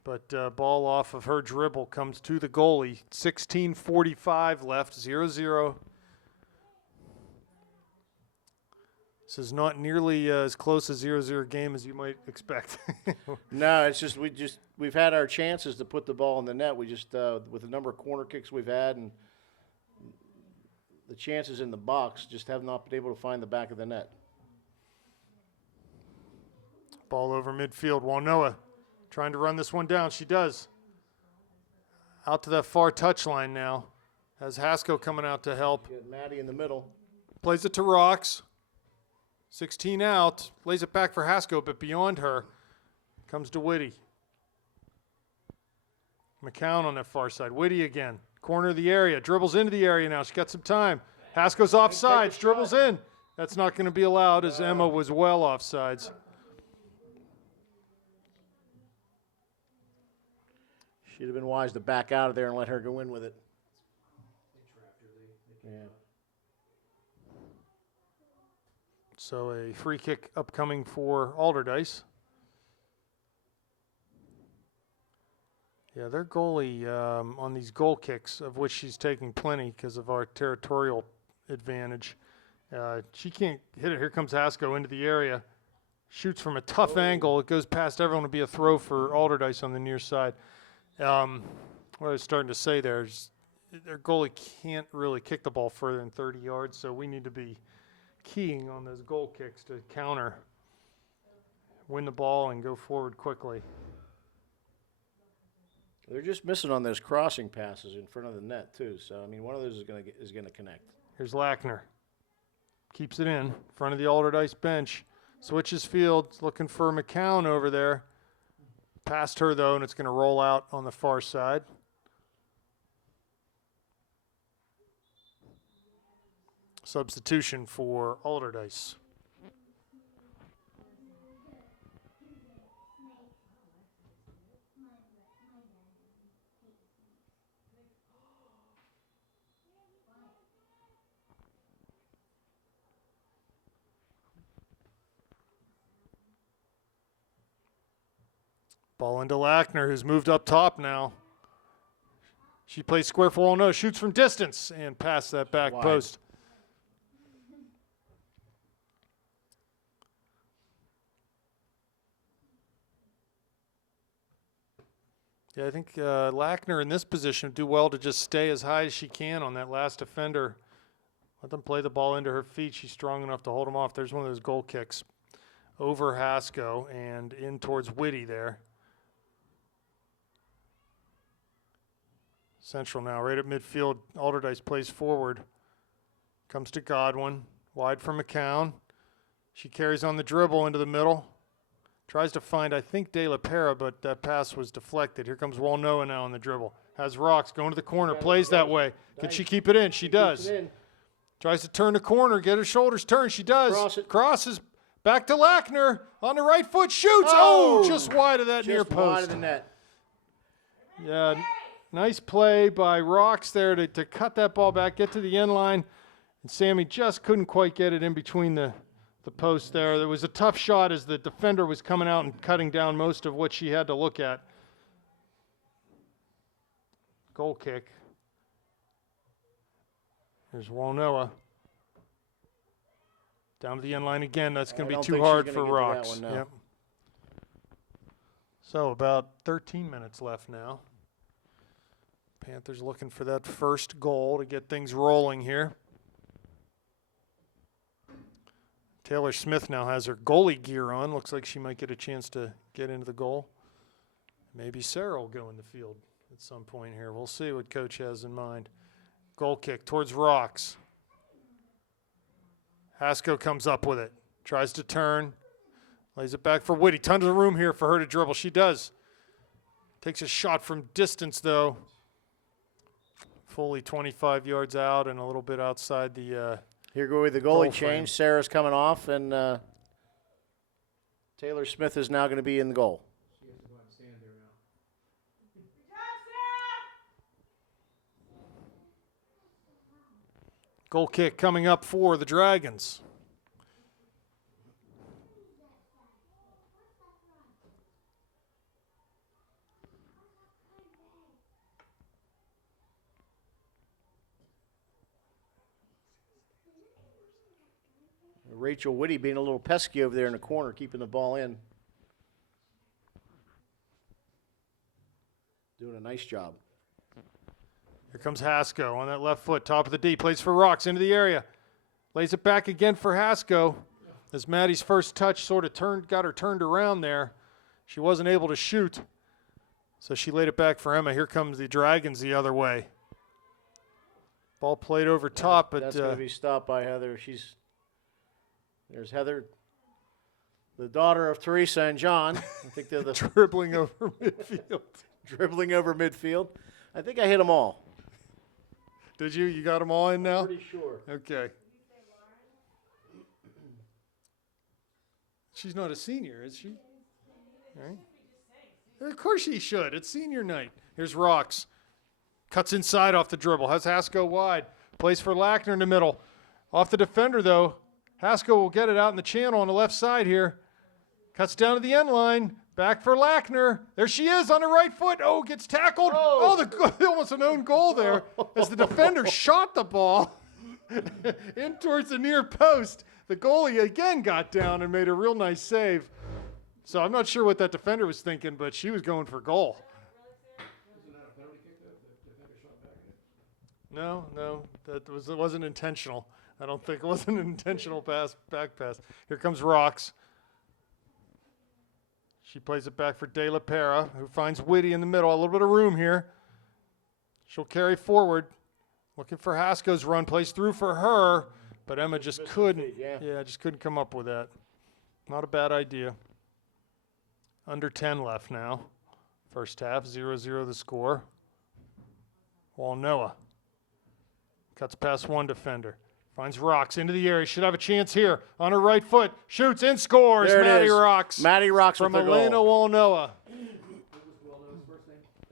But ball off of her dribble comes to the goalie. 16:45 left, 0-0. This is not nearly as close a 0-0 game as you might expect. No, it's just we've had our chances to put the ball in the net. We just with the number of corner kicks we've had and the chances in the box just have not been able to find the back of the net. Ball over midfield. Walnoa trying to run this one down. She does. Out to that far touchline now. Has Hasko coming out to help. Get Maddie in the middle. Plays it to Rocks. 16 out. Lays it back for Hasko, but beyond her comes to Whitty. McCown on that far side. Whitty again. Corner of the area. Dribbles into the area now. She got some time. Hasko's offsides. Dribbles in. That's not going to be allowed as Emma was well offsides. She'd have been wise to back out of there and let her go in with it. Yeah. So a free kick upcoming for Allderdice. Yeah, their goalie on these goal kicks, of which she's taking plenty because of our territorial advantage. She can't hit it. Here comes Hasko into the area. Shoots from a tough angle. It goes past everyone to be a throw for Allderdice on the near side. What I was starting to say there is their goalie can't really kick the ball further than 30 yards, so we need to be keying on those goal kicks to counter, win the ball, and go forward quickly. They're just missing on those crossing passes in front of the net too. So I mean, one of those is going to connect. Here's Lackner. Keeps it in front of the Allderdice bench. Switches field, looking for McCown over there. Past her though, and it's going to roll out on the far side. Substitution for Allderdice. Ball into Lackner, who's moved up top now. She plays square for all no, shoots from distance and past that back Wide. post. Yeah, I think Lackner in this position would do well to just stay as high as she can on that last defender. Let them play the ball into her feet. She's strong enough to hold them off. There's one of those goal kicks over Hasko and in towards Whitty there. Central now, right at midfield. Allderdice plays forward. Comes to Godwin. Wide for McCown. She carries on the dribble into the middle. Tries to find, I think, De La Pera, but that pass was deflected. Here comes Walnoa now on the dribble. Has Rocks going to the corner. Plays that way. Can she keep it in? She does. Tries to turn the corner, get her shoulders turned. She does. Cross it. Crosses back to Lackner. On the right foot, shoots. Oh, just wide of that near Just wide post. of the net. Yeah, nice play by Rocks there to cut that ball back, get to the end line. And Sammy just couldn't quite get it in between the posts there. There was a tough shot as the defender was coming out and cutting down most of what she had to look at. Goal kick. There's Walnoa. Down to the end line again. That's going to be don't too think hard she's for gonna get to that Rocks. one, no. Yep. So about 13 minutes left now. Panthers looking for that first goal to get things rolling here. Taylor Smith now has her goalie gear on. Looks like she might get a chance to get into the goal. Maybe Sarah will go in the field at some point here. We'll see what coach has in mind. Goal kick towards Rocks. Hasko comes up with it. Tries to turn. Lays it back for Whitty. Tons of room here for her to dribble. She does. Takes a shot from distance, though. Fully 25 yards out and a little bit outside the Here go with the goal goalie frame. change. Sarah's coming off, and Taylor Smith is now going to be in the goal. goal kick coming up for the Dragons. Rachel Whitty being a little pesky over there in the corner, keeping the ball in. Doing a nice job. Here comes Hasko on that left foot, top of the D, plays for Rocks into the area. Lays it back again for Hasko. As Maddie's first touch sort of got her turned around there. She wasn't able to shoot, so she laid it back for Emma. Here comes the Dragons the other way. Ball played over top, but That's going to be stopped by Heather. There's Heather, the daughter of Teresa and John. I think they're the dribbling over midfield. dribbling over midfield. I think I hit them all. Did you? You got them all in now? Pretty sure. Okay. She's not a senior, is she? Right. Of course she should. It's senior night. Here's Rocks. Cuts inside off the dribble. Has Hasko wide. Plays for Lackner in the middle. Off the defender, though. Hasko will get it out in the channel on the left side here. Cuts down to the end line. Back for Lackner. There she is on the right foot. Oh, gets tackled. Almost an own goal there as the defender shot the ball in towards the near post. The goalie again got down and made a real nice save. So I'm not sure what that defender was thinking, but she was going for goal. No, it wasn't intentional. I don't think it wasn't an intentional back pass. Here comes Rocks. She plays it back for De La Pera, who finds Whitty in the middle. A little bit of room here. She'll carry forward. Looking for Hasko's run. Plays through for her, but Emma just couldn't. Just couldn't come up with that. Not a bad idea. Under 10 left now. First half, 0-0 the score. Walnoa cuts past one defender. Finds Rocks into the area. Should have a chance here. On her right foot. Shoots and scores. There it Maddie is. Rocks. Maddie Rocks from with the Elena goal. Walnoa.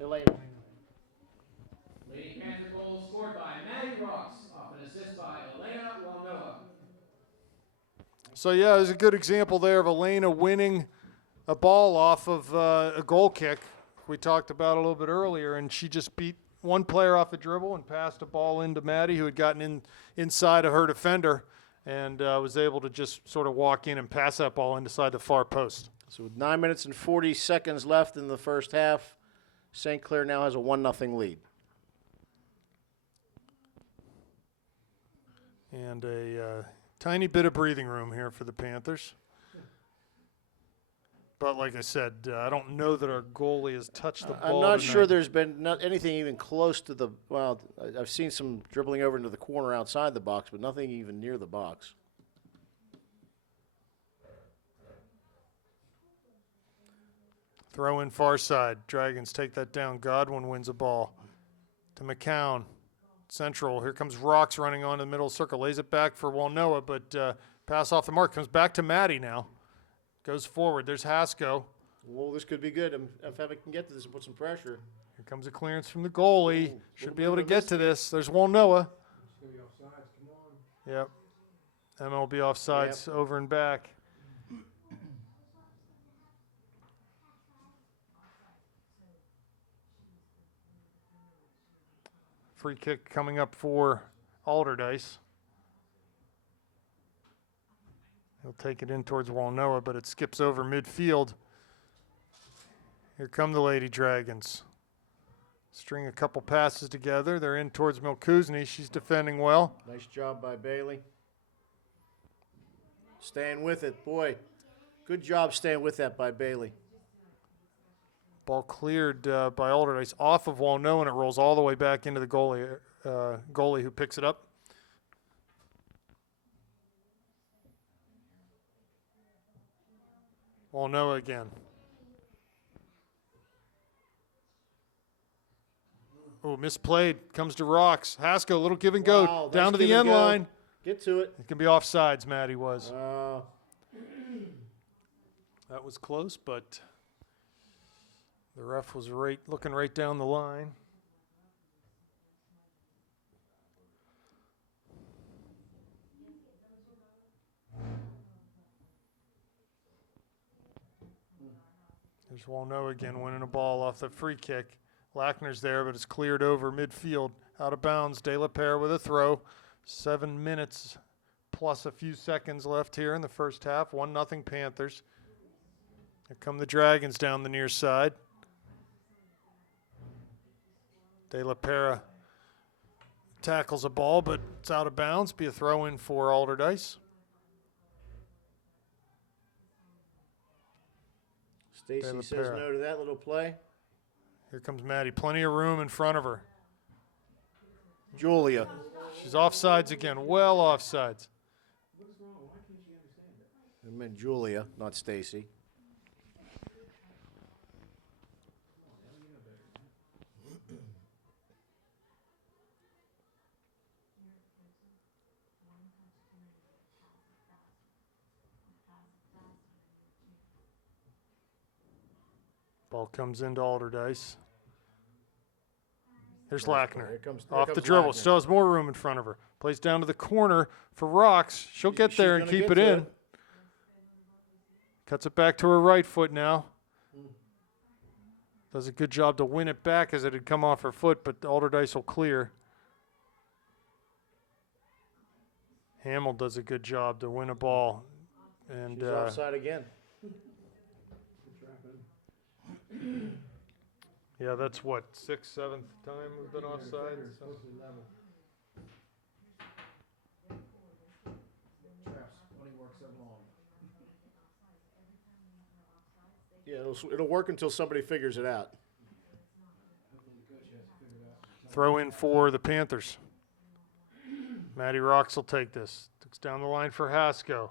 Elena. Lady Panther goal scored by Maddie Rocks off an assist by Elena Walnoa. So, yeah, there's a good example there of Elena winning a ball off of a goal kick we talked about a little bit earlier, and she just beat one player off the dribble and passed a ball into Maddie, who had gotten inside of her defender, and was able to just sort of walk in and pass that ball inside the far post. So with 9 minutes and 40 seconds left in the first half, St. Clair now has a 1-0 lead. And a tiny bit of breathing room here for the Panthers. But like I said, I don't know that our goalie has touched the ball I'm not tonight. sure there's been anything even close to the, well, I've seen some dribbling over into the corner outside the box, but nothing even near the box. Throw in far side. Dragons take that down. Godwin wins a ball to McCown. Central. Here comes Rocks running on the middle circle. Lays it back for Walnoa, but pass off the mark. Comes back to Maddie now. Goes forward. There's Hasko. Well, this could be good. If I can get to this and put some pressure. Here comes a clearance from the goalie. Ooh, Should little be able to bit of a get to this. There's Walnoa. Yep. MLB offsides over and back. Free kick coming up for Allderdice. He'll take it in towards Walnoa, but it skips over midfield. Here come the Lady Dragons. String a couple passes together. They're in towards Milkuzny. She's defending well. Nice job by Bailey. Staying with it, boy. Good job staying with that by Bailey. Ball cleared by Allderdice off of Walnoa, and it rolls all the way back into the goalie who picks it up. Walnoa again. Oh, misplayed. Comes to Rocks. Hasko, a little give and go. Wow, Down nice to the give and end go. line. Get to it. It can be offsides, Maddie was. Uh, That was close, but the ref was looking right down the line. There's Walnoa again winning a ball off the free kick. Lackner's there, but it's cleared over midfield. Out of bounds. De La Pere with a throw. 7 minutes plus a few seconds left here in the first half. 1-0 Panthers. Here come the Dragons down the near side. De La Pere tackles a ball, but it's out of bounds. Be a throw in for Allderdice. Stacy De La says Pere. no to that little play. Here comes Maddie. Plenty of room in front of her. Julia. She's offsides again. Well offsides. I meant Julia, not Stacy. Ball comes into Allderdice. Here's Lackner. Here comes Off the dribble. Lackner. Still has more room in front of her. Plays down to the corner for Rocks. She'll get there and She's gonna keep get it to in. Cuts it back to her right foot now. Does a good job to win it back as it had come off her foot, but Allderdice will clear. Hamill does a good job to win a ball. And She's offside again. yeah, that's what, 6th, 7th time we've been offside? So. Yeah, it'll work until somebody figures it out. Throw in for the Panthers. Matty Rocks will take this. Looks down the line for Hasko.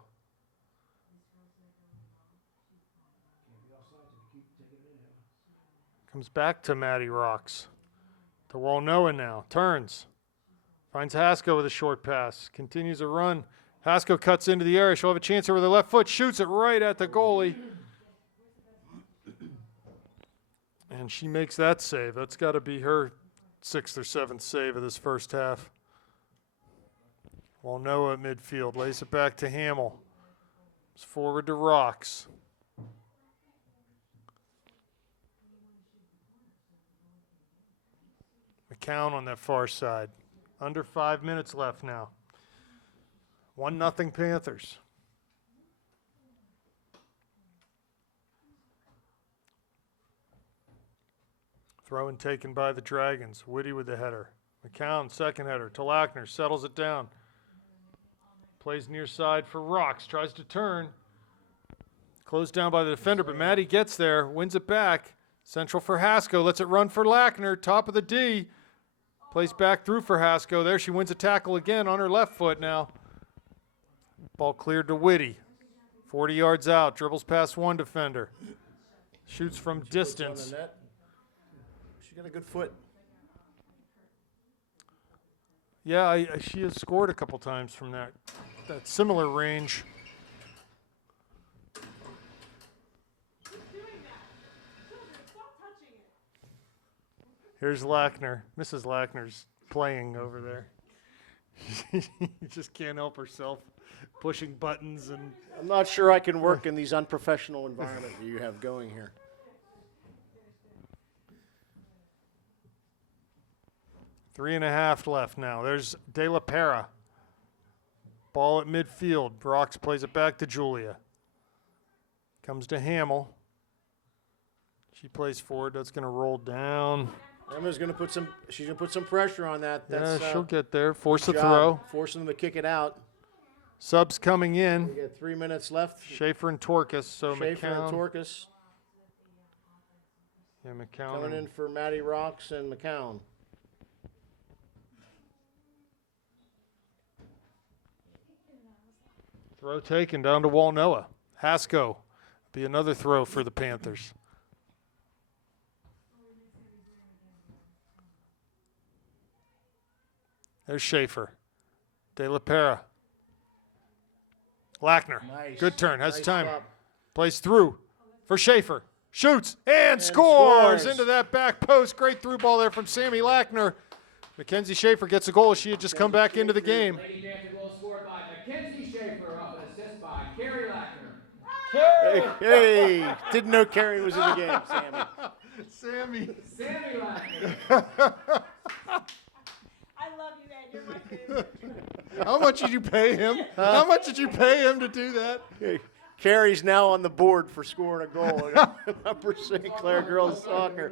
Comes back to Matty Rocks. To Walnoa now. Turns. Finds Hasko with a short pass. Continues a run. Hasko cuts into the area. She'll have a chance here with her left foot. Shoots it right at the goalie. And she makes that save. That's got to be her 6th or 7th save of this first half. Walnoa at midfield. Lays it back to Hamill. It's forward to Rocks. McCown on that far side. Under 5 minutes left now. 1-0 Panthers. Throw and taken by the Dragons. Whitty with the header. McCown, second header to Lackner, settles it down. Plays near side for Rocks, tries to turn. Closed down by the defender, but Maddie gets there, wins it back. Central for Haskell, lets it run for Lackner, top of the D. Plays back through for Haskell. There she wins a tackle again on her left foot now. Ball cleared to Whitty. 40 yards out, dribbles past one defender. Shoots from distance. She got a good foot. Yeah, she has scored a couple times from that similar range. Here's Lackner. Mrs. Lackner's playing over there. She just can't help herself, pushing buttons and. I'm not sure I can work in these unprofessional environment that you have going here. 3.5 left now. There's De La Pera. Ball at midfield. Brox plays it back to Julia. Comes to Hamill. She plays forward. That's going to roll down. Emma's going to put some. She's going to put some pressure on that. That's, She'll get there. Force the job, throw. forcing them to kick it out. Subs coming in. We got 3 minutes left. Schaefer and Torkus. So Schaefer McCown. and Torkus Yeah, McCown. coming in for Matty Rocks and McCown. Throw taken down to Walnoa. Hasko. Be another throw for the Panthers. There's Schaefer. De La Pera. Lackner. Nice. Good turn. Has Nice time. stop. Plays through for Schaefer. Shoots and scores scores. into that back post. Great through ball there from Sammy Lackner. Mackenzie Schaefer gets a goal. She had just come back into the game. Lady Panther goal scored by Mackenzie Schaefer off an assist by Carrie Lackner. Hey, didn't know Carrie was in the game, Sammy. Sammy Lackner. I love you, Ed. You're my favorite. How much did you pay him? How much did you pay him to do that? Carrie's now on the board for scoring a goal. Upper St. Clair girls soccer.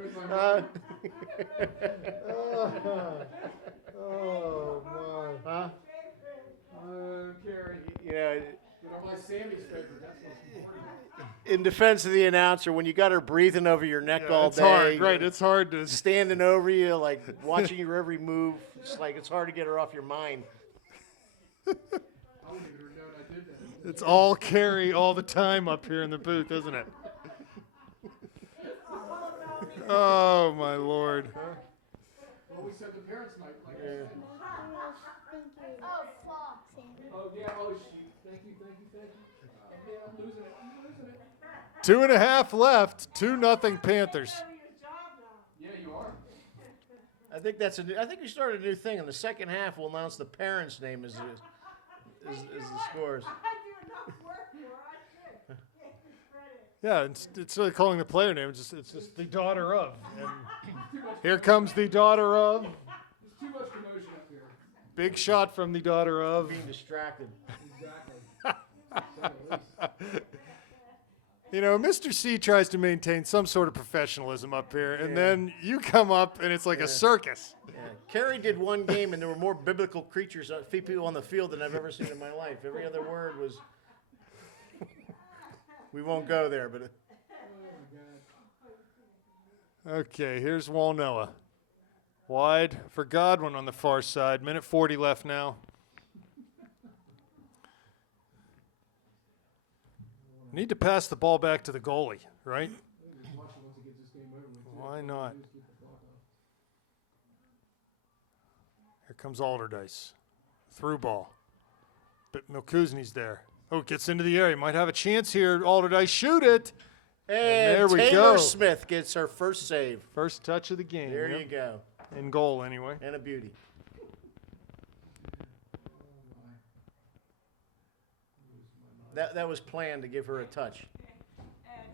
Oh, my. Huh? Carrie. You know, You know, my Sammy's favorite. That's what's important. in defense of the announcer, when you got her breathing over your neck all It's day, hard, right? It's hard to. standing over you, like watching your every move. It's like it's hard to get her off your mind. I wouldn't even have known I did that. It's all Carrie all the time up here in the booth, isn't it? Oh my Lord! Well, we said the parents might like it. Oh, flop, Sammy. Oh, yeah. Oh, shoot. Thank you. Yeah, I'm losing it. 2.5 left. 2-0 Panthers. Yeah, you are. I think that's I think we started a new thing. In the second half, we'll announce the parents' name as the scores. I do enough work for her. I should. Give me credit. Yeah, it's really calling the player name. It's just the daughter of. And here comes the daughter of. There's too much commotion up here. Big shot from the daughter of. Being distracted. Exactly. You know, Mr. C tries to maintain some sort of professionalism up here, and then you come up and it's like a circus. Yeah. Carrie did one game, and there were more biblical creatures, people on the field than I've ever seen in my life. Every other word was. We won't go there, but. Okay, here's Walnoa. Wide for Godwin on the far side. Minute 40 left now. Need to pass the ball back to the goalie, right? Why not? Here comes Allderdice. Through ball. But Milkuzny's there. Oh, gets into the area. Might have a chance here. Allderdice, shoot it. And there we Taylor go. Smith gets her first save. First touch of the game. There Yep. you go. In goal, anyway. And a beauty. That was planned to give her a touch. And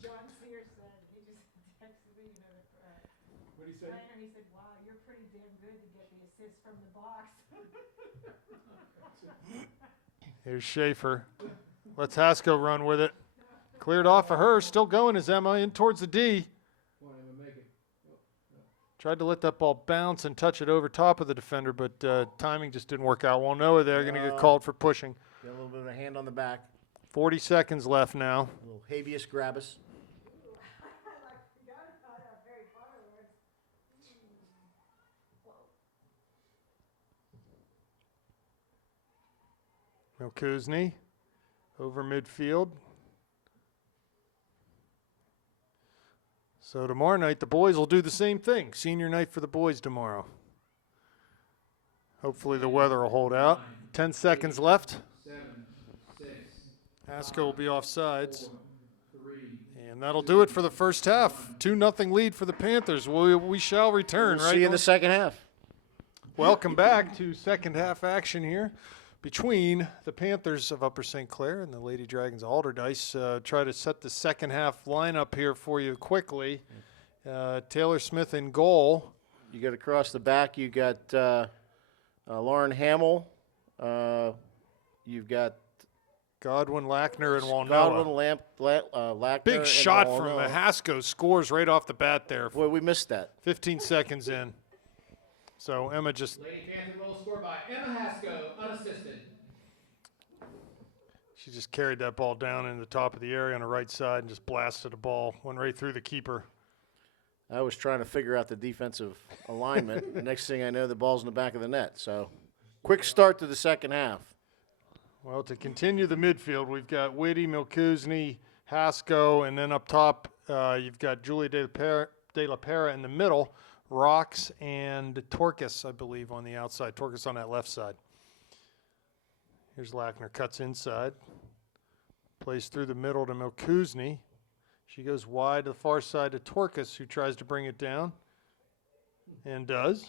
John Sears said, he just texted me, you know, What do you say? trainer, he said, wow, you're pretty damn good to get the assist from the box. Here's Schaefer. Let's Haskell run with it. Cleared off of her. Still going is Emma in towards the D. Tried to let that ball bounce and touch it over top of the defender, but timing just didn't work out. Noah there going to get called for pushing. Got a little bit of a hand on the back. 40 seconds left now. A little habeas grabus. Milkuzni over midfield. So tomorrow night, the boys will do the same thing. Senior night for the boys tomorrow. Hopefully the weather will hold out. 10 seconds left. 7, 6, Haskell will be offsides. And that'll do it for the first half. 2-0 lead for the Panthers. We shall return, We'll right? see you in the second half. Welcome back to second half action here between the Panthers of Upper St. Clair and the Lady Dragons of Allderdice. Try to set the second half lineup here for you quickly. Taylor Smith in goal. You got across the back, you got Lauren Hamill. You've got Godwin, Lackner, and Walnoa. Godwin, Lackner. Big and shot from Walnoa. Haskell. Scores right off the bat there. Boy, we missed that. 15 seconds in. So Emma just, Lady Panther goal scored by Emma Haskell, unassisted. she just carried that ball down in the top of the area on the right side and just blasted the ball. Went right through the keeper. I was trying to figure out the defensive alignment. The next thing I know, the ball's in the back of the net. So, quick start to the second half. Well, to continue the midfield, we've got Whitty, Milkuzni, Haskell, and then up top, you've got Julia De La Pera in the middle, Rocks and Torcas, I believe, on the outside. Torcas on that left side. Here's Lackner, cuts inside, plays through the middle to Milkuzni. She goes wide to the far side to Torcas, who tries to bring it down, and does.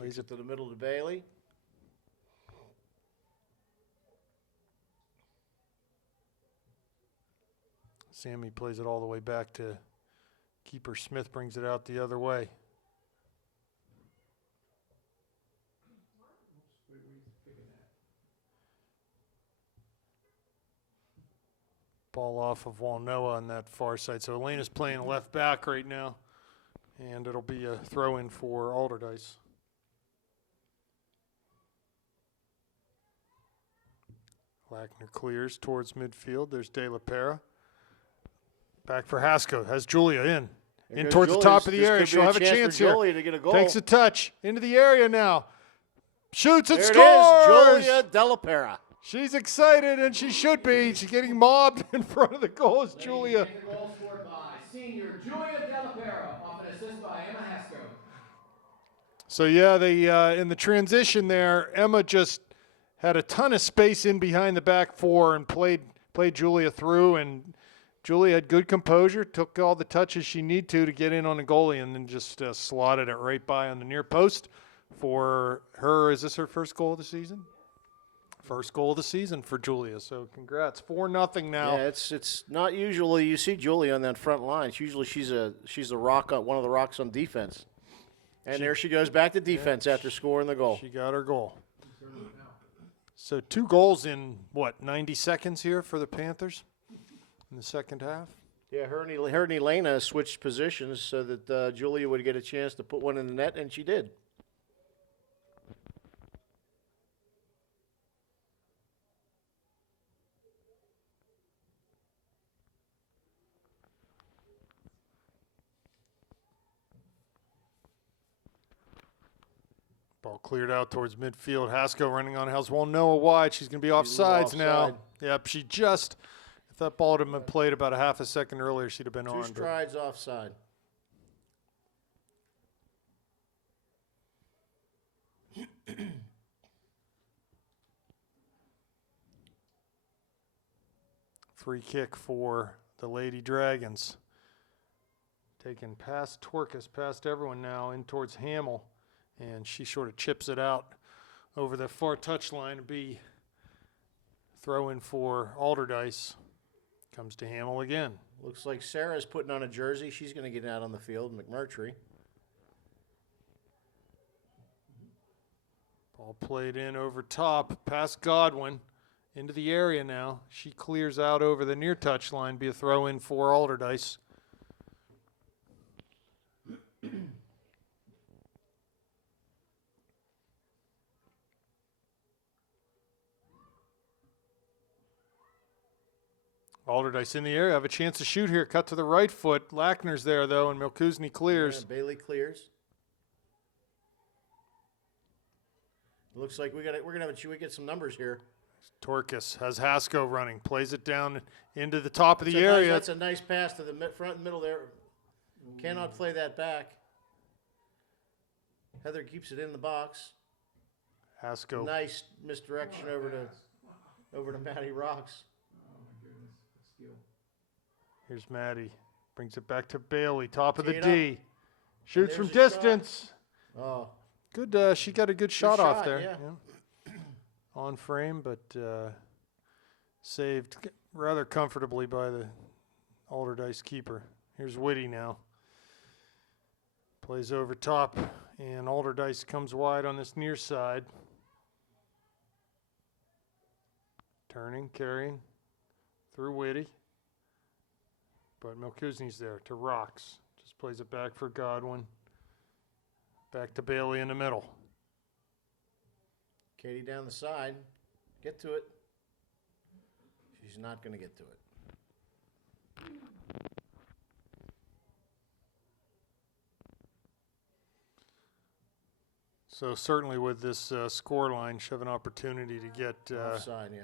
Lays it to the middle to Bailey. Sammy plays it all the way back to keeper Smith, brings it out the other way. Ball off of Walnoa on that far side. So Elena's playing left back right now, and it'll be a throw in for Allderdice. Lackner clears towards midfield. There's De La Pera. Back for Haskell. Has Julia in. There In goes towards the Julia. top of the This area. could be She'll have a chance for here. Julia to get a goal. Takes a touch into the area now. Shoots and there scores. it is, Julia De La Pera. She's excited, and she should be. She's getting mobbed in front of the goal. It's Julia. Lady Panther goal scored by senior Julia De La Pera, off an assist by Emma Haskell. So yeah, they in the transition there, Emma just had a ton of space in behind the back four and played Julia through, and Julia had good composure, took all the touches she needed to get in on the goalie, and then just slotted it right by on the near post for her. Is this her first goal of the season? First goal of the season for Julia. So congrats, 4-0 now. Yeah, it's not usually you see Julia on that front line. It's usually she's a rock, one of the rocks on defense. And there she goes back to defense after scoring the goal. She got her goal. So 2 goals in, 90 seconds here for the Panthers in the second half? Yeah, her and Elena switched positions so that Julia would get a chance to put one in the net, and she did. Ball cleared out towards midfield. Haskell running on Hellswell. Noah wide. She's going to be offsides now. offside. Yep, she just, if that ball had been played about a half a second earlier, she'd have been 2 on. strides offside. Free kick for the Lady Dragons. Taken past Torcas, past everyone now, in towards Hamill. And she sort of chips it out over the far touch line to be throw in for Allderdice. Comes to Hamill again. Looks like Sarah's putting on a jersey. She's going to get out on the field, McMurtry. Ball played in over top, past Godwin, into the area now. She clears out over the near touch line, be a throw in for Allderdice. Allderdice in the area, have a chance to shoot here. Cut to the right foot. Lackner's there though, and Milkuzny clears. Yeah, Bailey clears. Looks like we're gonna have we get some numbers here. Torkis has Hasko running, plays it down into the top of the That's area. That's a nice pass to the front and middle there. Cannot play that back. Heather keeps it in the box. Hasko. Nice misdirection over to Maddie Rocks. Here's Maddie. Brings it back to Bailey, top of the Tee it D. Shoots from there's a shot. distance. Oh, Good. She got a good shot off shot, there. yeah. On frame, but saved rather comfortably by the Allderdice keeper. Here's Whitty now. Plays over top, and Allderdice comes wide on this near side. Turning, carrying through Whitty. But Milkuzny's there to Rocks. Just plays it back for Godwin. Back to Bailey in the middle. Katie down the side. Get to it. She's not going to get to it. So certainly with this score line, should have an opportunity to Offside, yeah.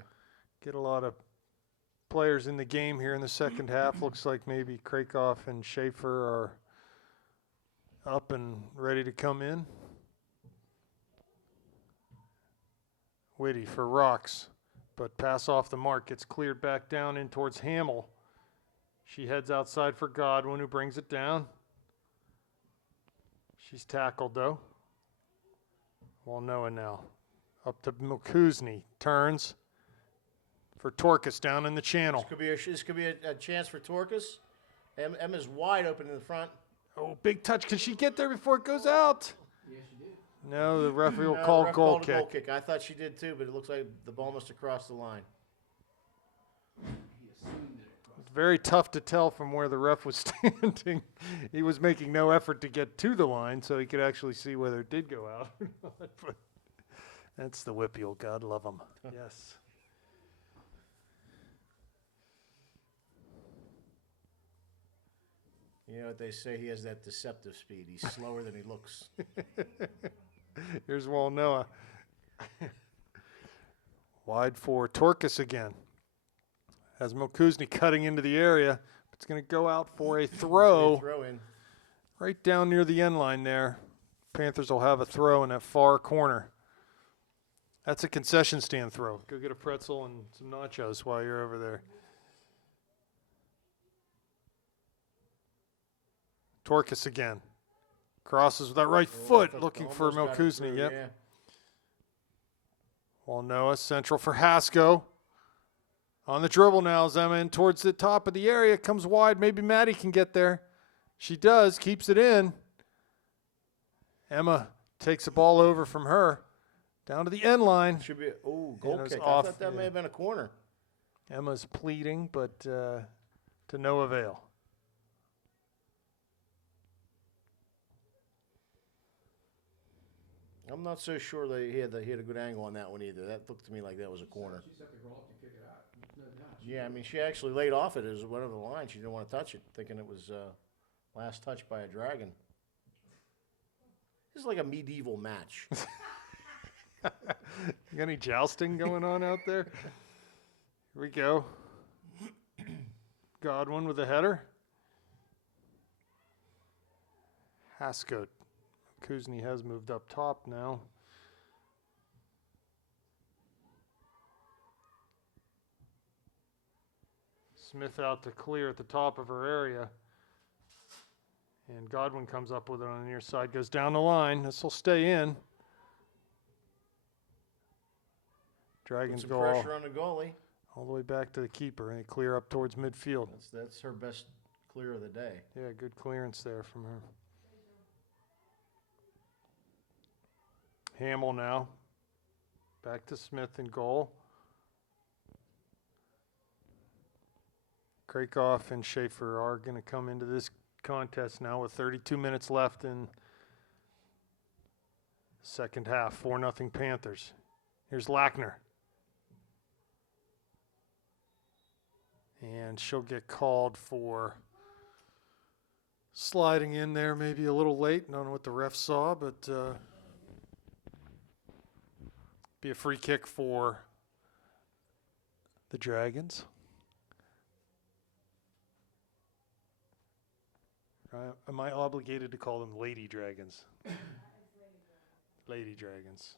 get a lot of players in the game here in the second half. Looks like maybe Krakoff and Schaefer are up and ready to come in. Whitty for Rocks, but pass off the mark, gets cleared back down in towards Hamill. She heads outside for Godwin, who brings it down. She's tackled though. Well, Noah now. Up to Milkuzny, turns for Torkis down in the channel. This could be a chance for Torkis. Emma's wide open in the front. Oh, big touch. Can she get there before it goes out? Yes, you did. No, the referee will No, call the ref goal called a goal kick. kick. I thought she did too, but it looks like the ball must have crossed the line. It's very tough to tell from where the ref was standing. He was making no effort to get to the line so he could actually see whether it did go out or not. But that's the Whippeal. God love him. Yes. You know what they say? He has that deceptive speed. He's slower than he looks. Here's Noah. Wide for Torkis again. Has Milkuzny cutting into the area. It's going to go out for a throw Throw in. right down near the end line there. Panthers will have a throw in that far corner. That's a concession stand throw. Go get a pretzel and some nachos while you're over there. Torkis again. Crosses with that right foot, looking for Almost got it Milkuzny. through, Yep. yeah. Well, Noah central for Hasko. On the dribble now, Emma towards the top of the area. Comes wide. Maybe Maddie can get there. She does. Keeps it in. Emma takes the ball over from her. Down to the end line. Should be goal it's kick. off, I thought that may have been a corner. Emma's pleading, but to no avail. I'm not so sure that he had a good angle on that one either. That looked to me like that was a corner. She set the goal to kick it out. No doubt. Yeah, I mean, she actually laid off it as one of the lines. She didn't want to touch it, thinking it was last touch by a dragon. This is like a medieval match. You got any jousting going on out there? Here we go. Godwin with a header. Hasko. Kuzney has moved up top now. Smith out to clear at the top of her area. And Godwin comes up with it on the near side, goes down the line. This will stay in. Put Dragons some go pressure on the goalie. all the way back to the keeper, and they clear up towards midfield. That's her best clear of the day. Yeah, good clearance there from her. Hamill now. Back to Smith in goal. Krakoff and Schaefer are going to come into this contest now with 32 minutes left in second half. 4-0 Panthers. Here's Lackner. And she'll get called for sliding in there maybe a little late. Don't know what the ref saw, but be a free kick for the Dragons. Am I obligated to call them Lady Dragons? Lady Dragons.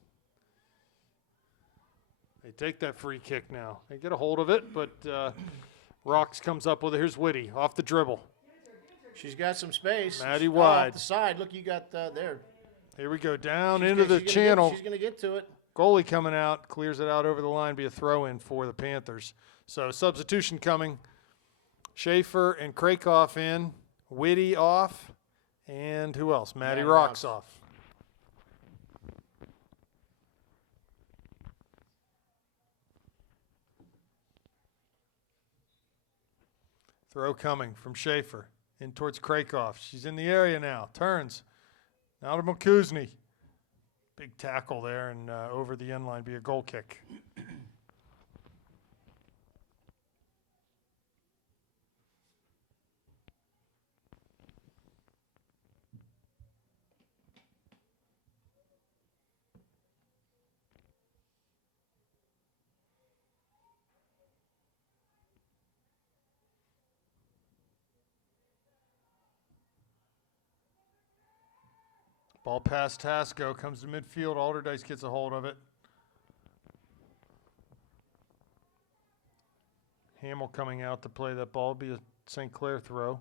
They take that free kick now. They get a hold of it, but Rocks comes up with it. Here's Whitty off the dribble. She's got some space. Maddie Off wide. the side. Look, you got there. Here we go down She's into gonna- the she's gonna channel. She's going to get to it. Goalie coming out, clears it out over the line, be a throw-in for the Panthers. So substitution coming. Schaefer and Krakoff in. Whitty off. And who else? Maddie Rocks off. Throw coming from Schaefer in towards Krakoff. She's in the area now. Turns. Now to Malkuzny. Big tackle there and over the end line, be a goal kick. Ball past Tasco, comes to midfield. Allderdice gets a hold of it. Hamill coming out to play that ball. Be a St. Clair throw.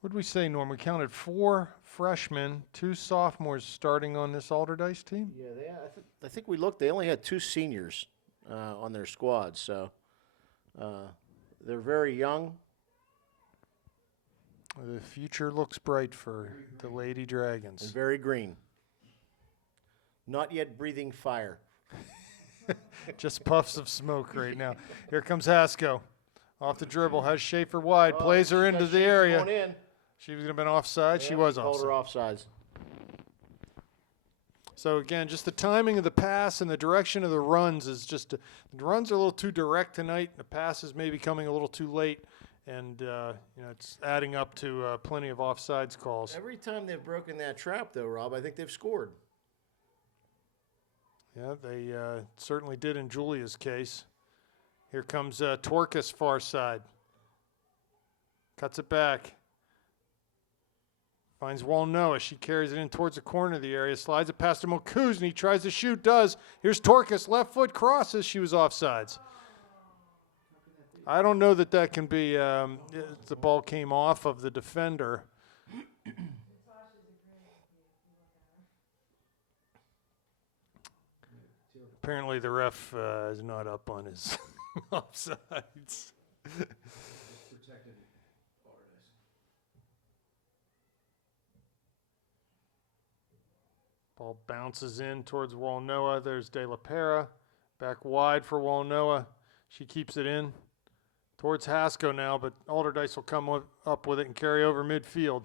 What did we say, Norm? We counted 4 freshmen, 2 sophomores starting on this Allderdice team. Yeah, I think we looked. They only had 2 seniors on their squad, so they're very young. The future looks bright for the Lady Dragons. And very green. Not yet breathing fire. Just puffs of smoke right now. Here comes Hasko. Off the dribble, has Schaefer wide, plays her into the area. Going in. She was going to have been offside. She was Called her offside. offsides. So again, just the timing of the pass and the direction of the runs is just, the runs are a little too direct tonight. The passes may be coming a little too late. And, it's adding up to plenty of offsides calls. Every time they've broken that trap, though, Rob, I think they've scored. Yeah, they certainly did in Julia's case. Here comes Torkas far side. Cuts it back. Finds Walnoa. She carries it in towards the corner of the area. Slides it past to Malkuzny. Tries to shoot. Does. Here's Torkas. Left foot crosses. She was offsides. I don't know that can be. The ball came off of the defender. Apparently, the ref is not up on his offsides. Ball bounces in towards Walnoa. There's De La Pera. Back wide for Walnoa. She keeps it in. Towards Hasko now, but Allderdice will come up with it and carry over midfield.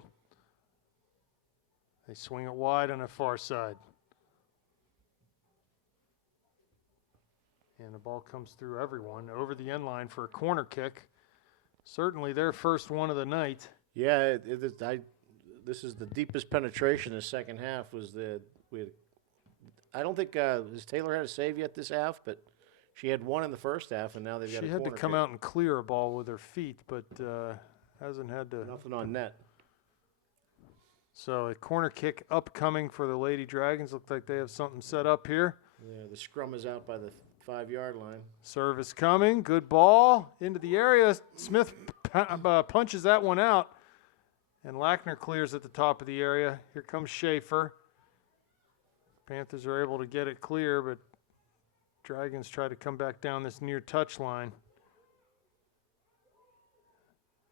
They swing it wide on the far side. And the ball comes through everyone over the end line for a corner kick. Certainly their first one of the night. Yeah, this is the deepest penetration in the second half. I don't think has Taylor had a save yet this half, but she had one in the first half, and now they've got a She corner had to come kick. out and clear a ball with her feet, but hasn't had to. Nothing on net. So a corner kick upcoming for the Lady Dragons. Look like they have something set up here. Yeah, the scrum is out by the 5-yard line. Service coming. Good ball into the area. Smith punches that one out. And Lackner clears at the top of the area. Here comes Schaefer. Panthers are able to get it clear, but Dragons try to come back down this near touch line.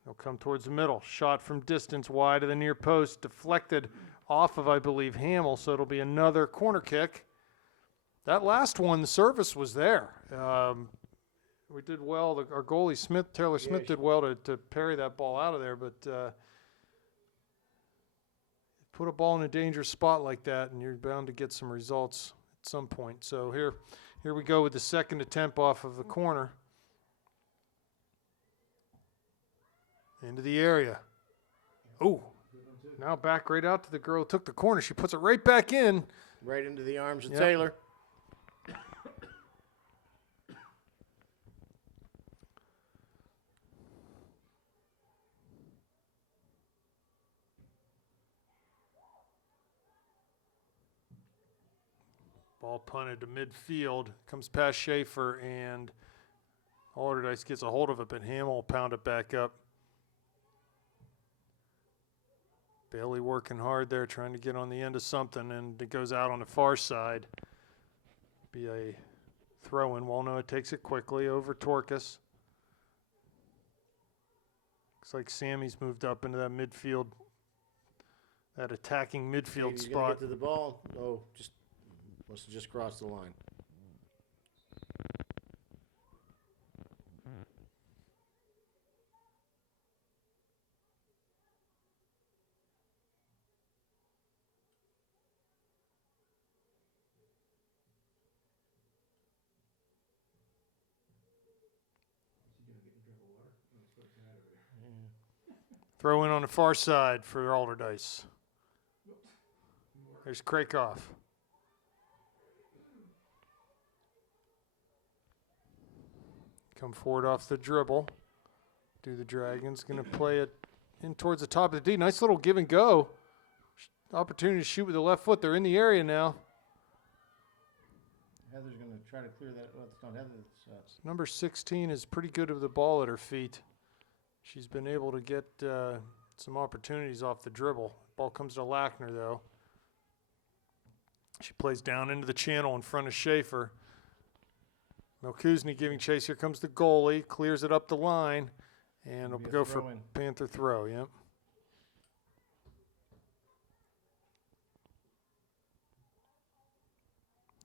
They'll come towards the middle. Shot from distance wide of the near post. Deflected off of, I believe, Hamill. So it'll be another corner kick. That last one, the service was there. We did well. Our goalie, Taylor Smith, did well to parry that ball out of there, but put a ball in a dangerous spot like that, and you're bound to get some results at some point. So here we go with the second attempt off of the corner. Into the area. Oh, now back right out to the girl who took the corner. She puts it right back in. Right into the arms of Yep. Taylor. Ball punted to midfield. Comes past Schaefer, and Allderdice gets a hold of it, but Hamill will pound it back up. Bailey working hard there, trying to get on the end of something, and it goes out on the far side. Be a throw-in. Walnoa takes it quickly over Torcus. Looks like Sammy's moved up into that midfield, that attacking midfield He's gonna spot. get to the ball. Oh, must have just crossed the line. Throw in on the far side for Allderdice. There's Krakoff. Come forward off the dribble. Do the Dragons. Going to play it in towards the top of the D. Nice little give and go. Opportunity to shoot with the left foot. They're in the area now. Heather's going to try to clear that. Well, it's not Heather. It's Number 16 is pretty good with the ball at her feet. She's been able to get some opportunities off the dribble. Ball comes to Lackner, though. She plays down into the channel in front of Schaefer. Melkuzny giving chase. Here comes the goalie. Clears it up the line. And it'll Be a go for throw-in. Panther throw, yep.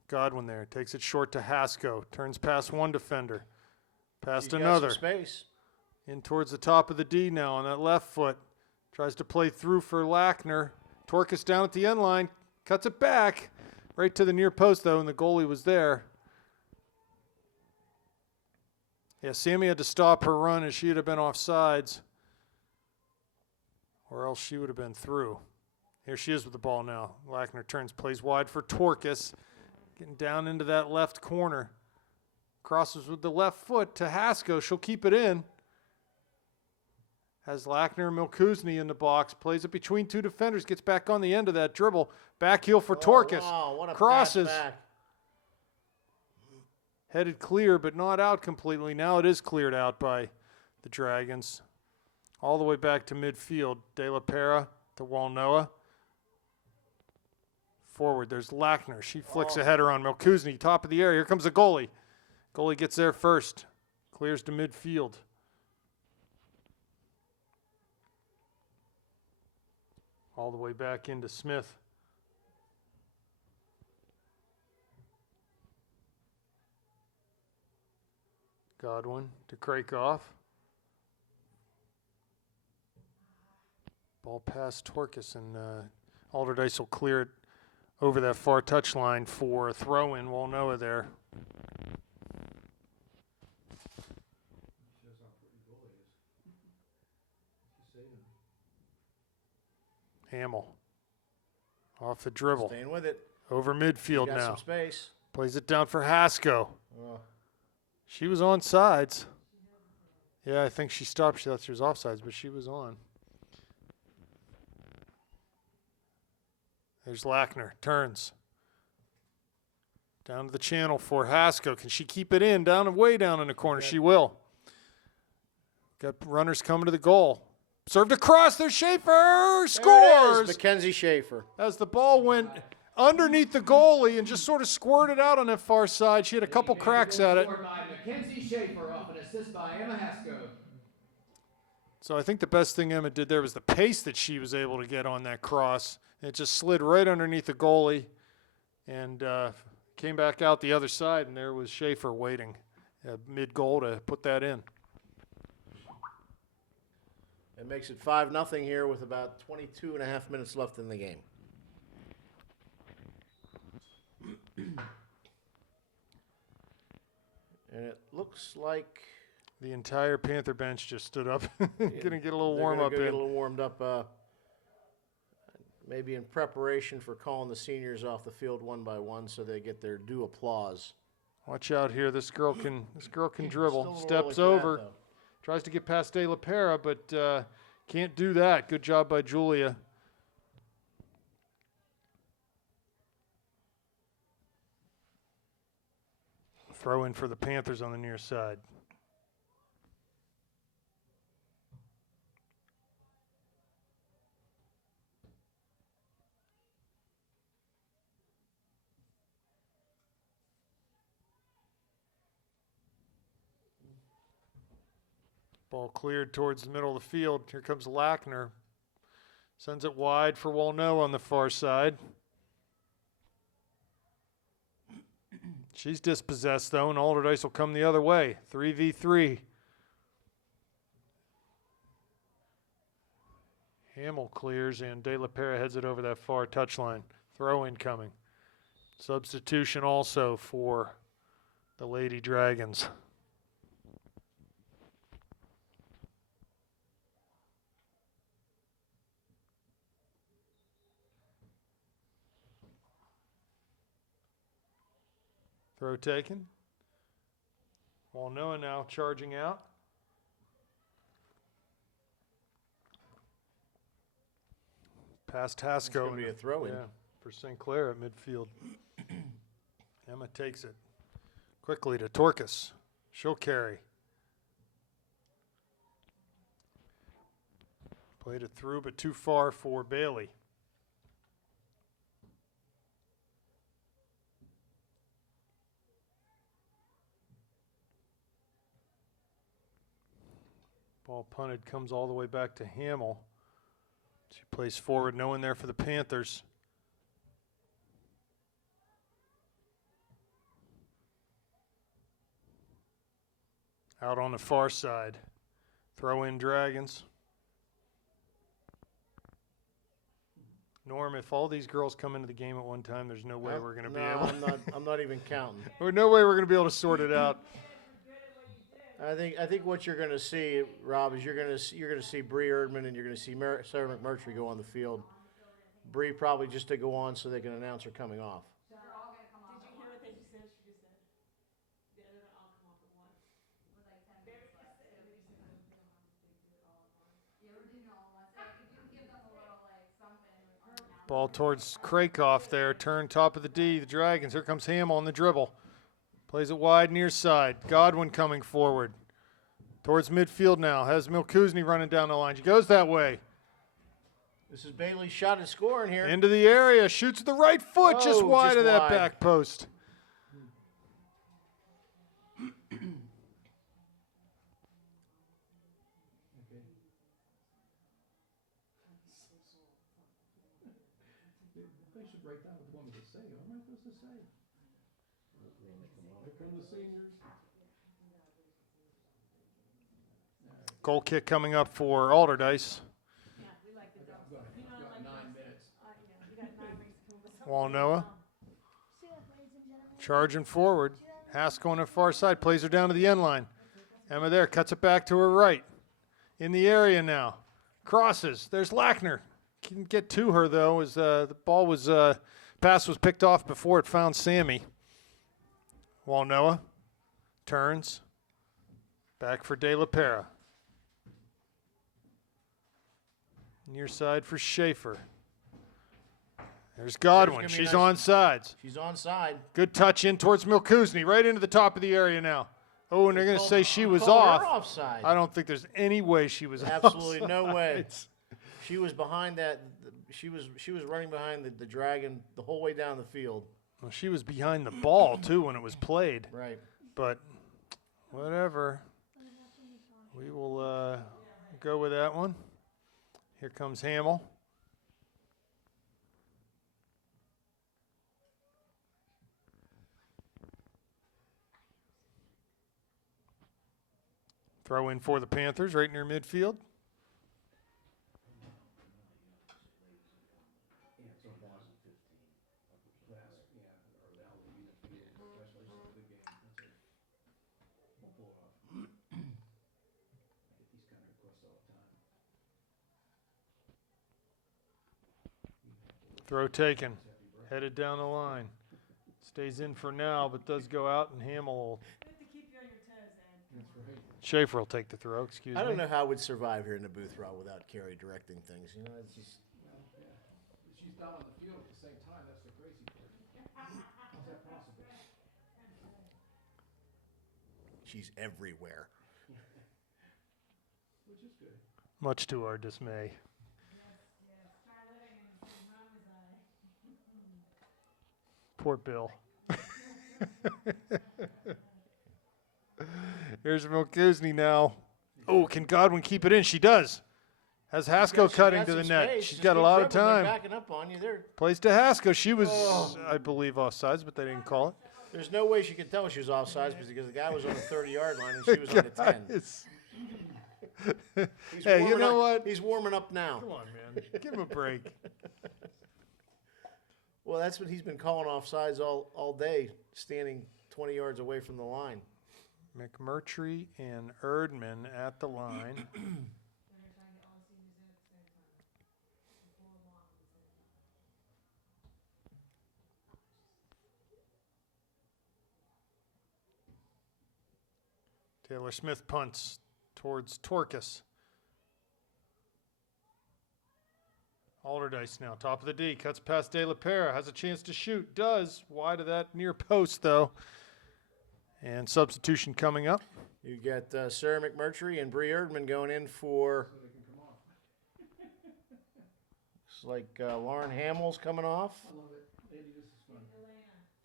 Godwin there. Takes it short to Hasko. Turns past one defender. Past She's got another. some space. In towards the top of the D now on that left foot. Tries to play through for Lackner. Torcus down at the end line. Cuts it back. Right to the near post, though, and the goalie was there. Yeah, Sammy had to stop her run as she would have been off sides. Or else she would have been through. Here she is with the ball now. Lackner turns, plays wide for Torcus. Getting down into that left corner. Crosses with the left foot to Hasko. She'll keep it in. Has Lackner and Melkuzny in the box. Plays it between two defenders. Gets back on the end of that dribble. Back heel for Torcus. Wow, what a Crosses. pass back. Headed clear, but not out completely. Now it is cleared out by the Dragons. All the way back to midfield. De La Pera to Walnoa. Forward, there's Lackner. She flicks a header on Melkuzny. Top of the area. Here comes the goalie. Goalie gets there first. Clears to midfield. All the way back into Smith. Godwin to Krakoff. Ball past Torcus, and Allderdice will clear it over that far touch line for a throw-in. Walnoa there. Hamill off the dribble. Staying with it. Over midfield Got now. some space. Plays it down for Hasko. Oh. She was on sides. Yeah, I think she stopped. She thought she was offsides, but she was on. There's Lackner. Turns. Down to the channel for Hasko. Can she keep it in? Way down in the corner. She will. Got runners coming to the goal. Served across. There's Schaefer. There it Scores! is, Mackenzie Schaefer. As the ball went underneath the goalie and just sort of squirted out on that far side. She had a couple cracks at it. Scored by Mackenzie Schaefer off an assist by Emma Hasko. So I think the best thing Emma did there was the pace that she was able to get on that cross. It just slid right underneath the goalie. And came back out the other side, and there was Schaefer waiting mid-goal to put that in. It makes it 5-0 here with about 22.5 minutes left in the game. And it looks like The entire Panther bench just stood up, gonna get a little they're warm gonna up go in. get a little warmed up, maybe in preparation for calling the seniors off the field one by one, so they get their due applause. Watch out here. This girl can Still a dribble. little Steps early for that, over. though. Tries to get past De La Pera, but can't do that. Good job by Julia. Throw in for the Panthers on the near side. Ball cleared towards the middle of the field. Here comes Lackner. Sends it wide for Walno on the far side. She's dispossessed, though, and Allderdice will come the other way. 3v3. Hamill clears, and De La Pera heads it over that far touchline. Throw in coming. Substitution also for the Lady Dragons. Throw taken. Walnoa now charging out. Past Hasco. It's gonna be a throw-in. Yeah, for St. Clair at midfield. Emma takes it quickly to Torcas. She'll carry. Played it through, but too far for Bailey. Ball punted, comes all the way back to Hamill. She plays forward, no one there for the Panthers. Out on the far side. Throw in Dragons. Norm, if all these girls come into the game at one time, there's no way we're going to be able to. I'm not even counting. There's no way we're going to be able to sort it out. I think what you're going to see, Rob, is you're going to see Bree Erdman and you're going to see Sarah McMurtry go on the field. Bree probably just to go on so they can announce her coming off. Did you hear what they just said? She just said, "Yeah, they're gonna all come off at once." Ball towards Krakoff there. Turn top of the D. The Dragons. Here comes Hamill on the dribble. Plays it wide near side. Godwin coming forward. Towards midfield now. Has Milkuzny running down the line. She goes that way. This is Bailey's shot at scoring here. Into the area. Shoots with the right foot just Oh, wide just of that wide. back post. They should write down what they want me to say. What am I supposed to say? Here come the seniors. Goal kick coming up for Allderdice. Yeah, we like the dogs. You know, like 9 minutes. Yeah, you got 9 minutes to come up with Walnoa See that, ladies and gentlemen? charging forward. Haskell on the far side. Plays her down to the end line. Emma there. Cuts it back to her right. In the area now. Crosses. There's Lackner. Couldn't get to her, though, as the ball was pass was picked off before it found Sammy. Walnoa turns. Back for De La Pera. Near side for Schaefer. There's Godwin. There's gonna be She's a nice- on sides. She's onside. Good touch in towards Milkuzny, right into the top of the area now. Oh, and they're going to say she was Called her off. offside. I don't think there's any way she was Absolutely no offside. way. She was behind that. She was running behind the Dragon the whole way down the field. Well, she was behind the ball, too, when it was played. Right. But whatever. We will go with that one. Here comes Hamill. Throw in for the Panthers right near midfield. Throw taken. Headed down the line. Stays in for now, but does go out, and Hamill will. You have to keep you on your toes, Ed. Schaefer will take the throw, excuse me. I don't know how we'd survive here in the booth, Rob, without Carrie directing things. You know, it's just. She's down on the field at the same time. That's the crazy part. How's that possible? She's everywhere. Which is good. Much to our dismay. Yes, try living in his mama's eye. Poor Bill. Here's Milkosny now. Oh, can Godwin keep it in? She does. Has Haskell cutting to the net. She's got a lot of time. They're backing up on you. Plays to Haskell. She was, I believe, offsides, but they didn't call it. There's no way she could tell she was offsides because the guy was on the 30-yard line and she was on the 10. Hey, you know what? He's warming up now. Come on, man. Give him a break. Well, that's what he's been calling offsides all day, standing 20 yards away from the line. McMurtry and Erdman at the line. Then they're trying to get all the seniors in at the same time. And pull them off at the same time. Taylor Smith punts towards Torkus. Allderdice now, top of the D, cuts past De La Pera, has a chance to shoot, does, wide of that near post though. And substitution coming up. You got Sarah McMurtry and Bree Erdman going in for. Looks like Lauren Hamill's coming off. I love it. Andy, this is fun.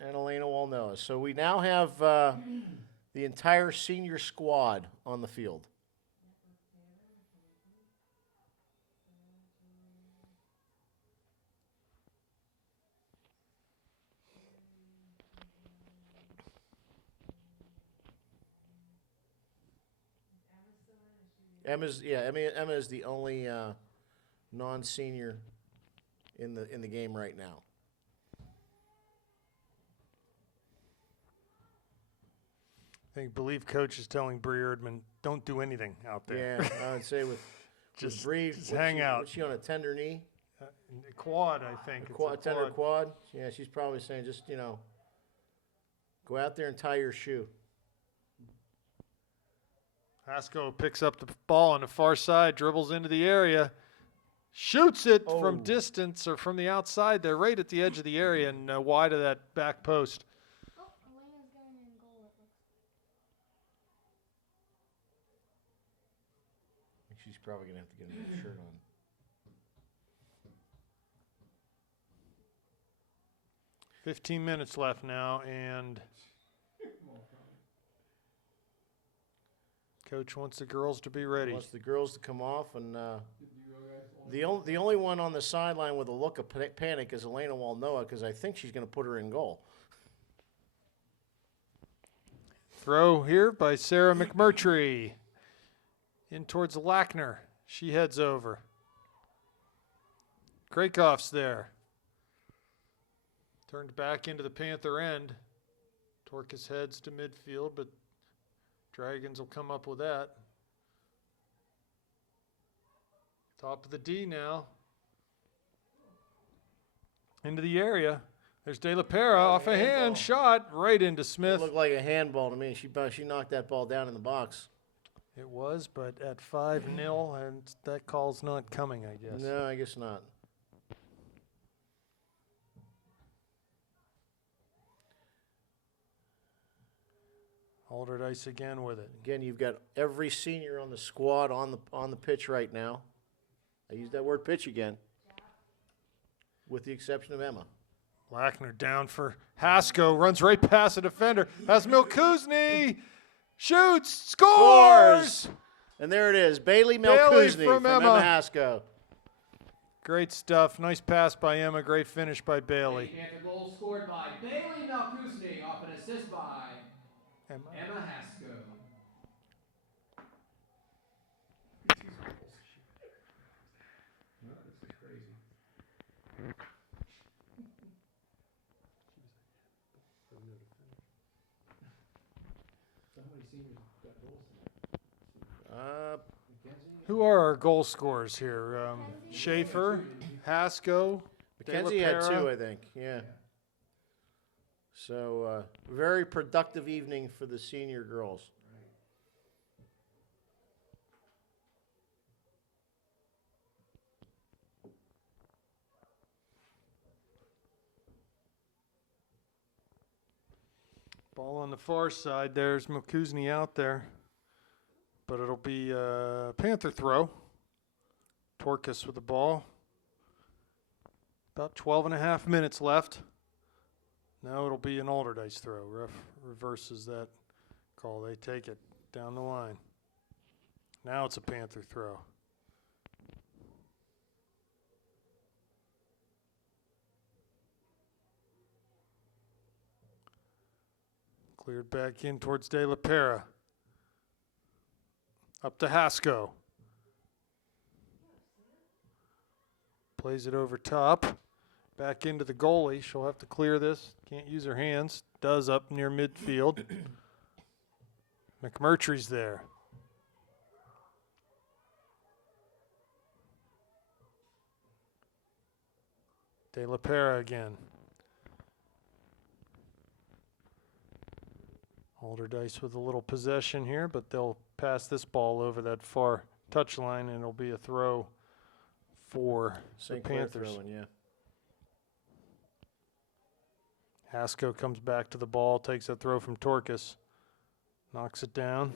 And Elena Walnoa. So we now have the entire senior squad on the field. Emma is the only non-senior in the game right now. I believe coach is telling Bree Erdman, don't do anything out there. Yeah, I would say with Just Bree, hang out. What's she on, a tender knee? Quad, I think. It's a Tender quad? Yeah, she's probably saying just, go out there and tie your shoe. Haskell picks up the ball on the far side, dribbles into the area, shoots it from distance or from the outside there, right at the edge of the area and wide of that back post. Oh, Elena's getting in goal, it looks. I think she's probably going to have to get a new shirt on. "15 minutes left now, and coach wants the girls to be ready. Wants the girls to come off, and the only one on the sideline with a look of panic is Elena Walnoa because I think she's going to put her in goal. Throw here by Sarah McMurtry. In towards Lackner. She heads over. Krakoff's there. Turned back into the Panther end. Torkus heads to midfield, but Dragons will come up with that. Top of the D now. Into the area. There's De La Pera off a hand shot right into Smith. It looked like a handball to me. She knocked that ball down in the box. It was, but at 5-0, and that call's not coming, I guess. No, I guess not. Allderdice again with it. Again, you've got every senior on the squad on the pitch right now. I use that word pitch again, with the exception of Emma. Lackner down for Haskell, runs right past the defender. Has Milkosny, shoots, scores! And there it is, Bailey Melkuzny from Emma Haskell. Great stuff. Nice pass by Emma. Great finish by Bailey. Panther goal scored by Bailey Melkuzny off an assist by Emma Haskell. seniors got goals Who are our goal scorers here? Schaefer, Haskell, Mackenzie had 2, I think. Yeah. So, very productive evening for the senior girls. Ball on the far side. There's Milkuzny out there. But it'll be a Panther throw. Torkus with the ball. About 12.5 minutes left. Now it'll be an Allderdice throw. Ref reverses that call. They take it down the line. Now it's a Panther throw. Cleared back in towards De La Pera. Up to Haskell. Plays it over top. Back into the goalie. She'll have to clear this. Can't use her hands. Does up near midfield. McMurtry's there. De La Pera again. Allderdice with a little possession here, but they'll pass this ball over that far touch line, and it'll be a throw for St. the Clair Panthers. throwing, yeah. Haskell comes back to the ball, takes a throw from Torkus, knocks it down.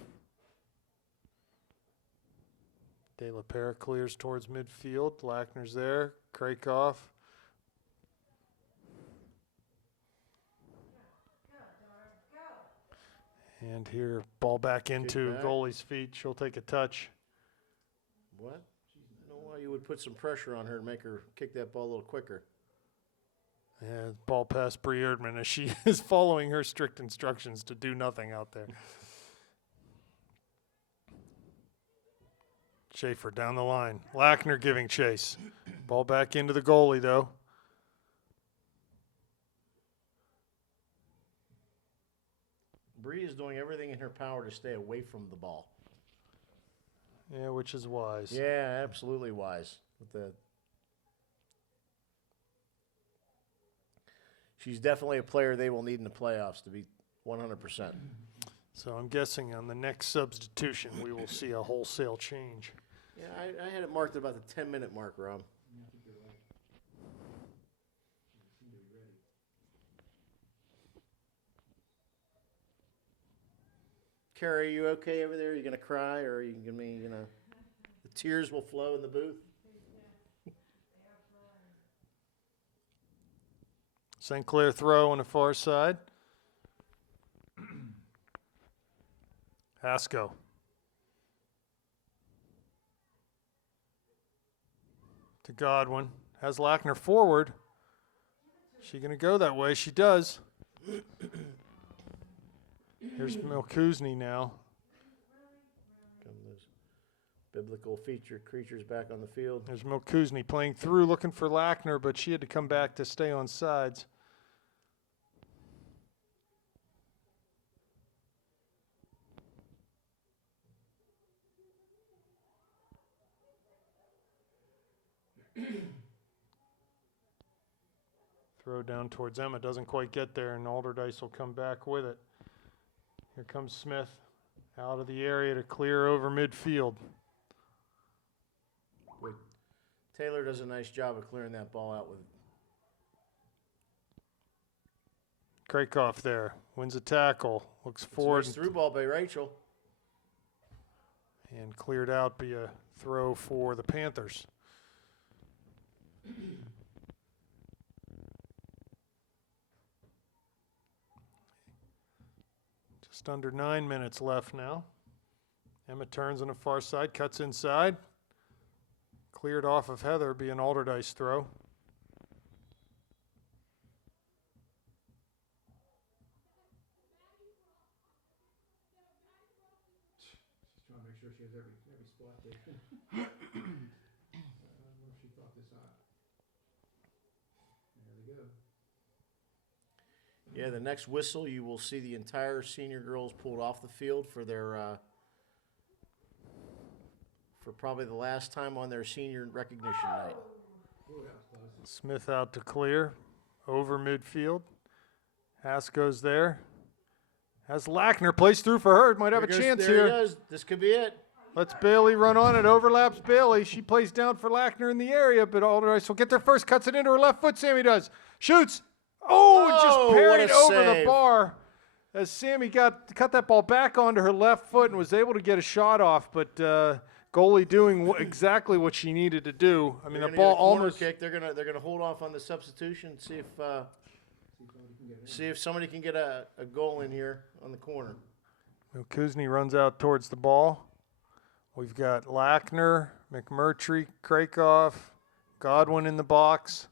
De La Pera clears towards midfield. Lackner's there. Krakoff. And here, ball back into back. goalie's feet. She'll take a touch. What? I don't know why you would put some pressure on her and make her kick that ball a little quicker. And ball past Bree Erdman as she is following her strict instructions to do nothing out there. Schaefer down the line. Lackner giving chase. Ball back into the goalie, though. Bree is doing everything in her power to stay away from the ball. Yeah, which is wise. Yeah, absolutely wise. She's definitely a player they will need in the playoffs to be 100%. So I'm guessing on the next substitution we will see a wholesale change. Yeah, I had it marked at about the 10-minute mark, Rob. Carrie, are you okay over there? Are you going to cry, or are you going to be, the tears will flow in the booth? St. Clair throw on the far side. Haskell. To Godwin. Has Lackner forward. She going to go that way? She does. Here's Milkuzny now. Come those biblical creatures back on the field. There's Milkuzny playing through, looking for Lackner, but she had to come back to stay on sides. Throw down towards Emma, doesn't quite get there, and Allderdice will come back with it. Here comes Smith out of the area to clear over midfield. Wait, Taylor does a nice job of clearing that ball out with. Krakoff there, wins a tackle, looks It's a forward, nice through ball by Rachel. and cleared out be a throw for the Panthers. Just under 9 minutes left now. Emma turns on the far side, cuts inside. Cleared off of Heather, be an Allderdice throw. She's trying to make sure she has every spot taken. I wonder if she thought this out. There they go. Yeah, the next whistle, you will see the entire senior girls pulled off the field for their for probably the last time on their senior recognition night. Smith out to clear, over midfield. Haas goes there. Has Lackner, plays through for her. Might have a chance There here. he goes. This could be it. Lets Bailey run on it. Overlaps Bailey. She plays down for Lackner in the area, but Allderdice will get there first. Cuts it into her left foot. Sammy does. Shoots. Oh, Oh, just what parried a over the save. bar as Sammy cut that ball back onto her left foot and was able to get a shot off, but goalie doing exactly what she needed to do. I mean, They're the gonna ball get a corner almost kick. They're gonna hold off on the substitution. See if somebody can get a goal in here on the corner. Kuzney runs out towards the ball. We've got Lackner, McMurtry, Krakoff, Godwin in the box.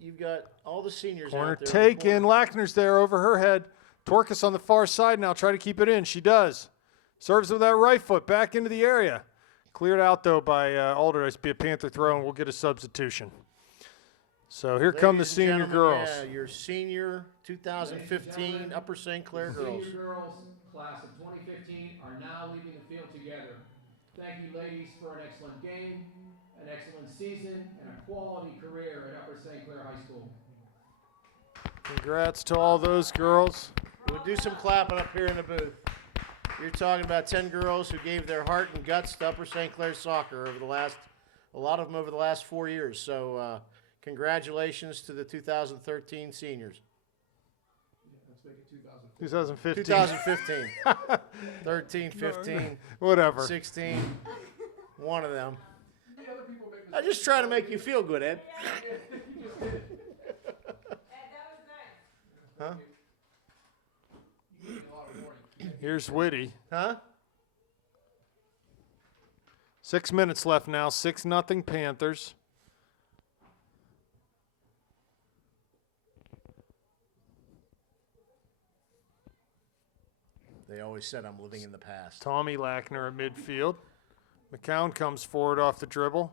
You've got all the seniors Corner out there. taken. Lackner's there over her head. Torkus on the far side now. Try to keep it in. She does. Serves with that right foot back into the area. Cleared out, though, by Allderdice. Be a Panther throw, and we'll get a substitution. So here come the Ladies and senior gentlemen, girls. Yeah, your senior 2015 Upper St. Clair girls. Senior girls, class of 2015, are now leaving the field together. Thank you, ladies, for an excellent game, an excellent season, and a quality career at Upper St. Clair High School. Congrats to all those girls. We'll do some clapping up here in the booth. You're talking about 10 girls who gave their heart and guts to Upper St. Clair soccer over a lot of them over the last 4 years. So congratulations to the 2013 seniors. 2015. 2015. 13, 15, Whatever. 16. One of them. I just try to make you feel good, Ed. That was nice. Huh? Here's Whitty. Huh? 6 minutes left now. 6-0 Panthers. They always said I'm living in the past. Tommy Lackner at midfield. McCown comes forward off the dribble.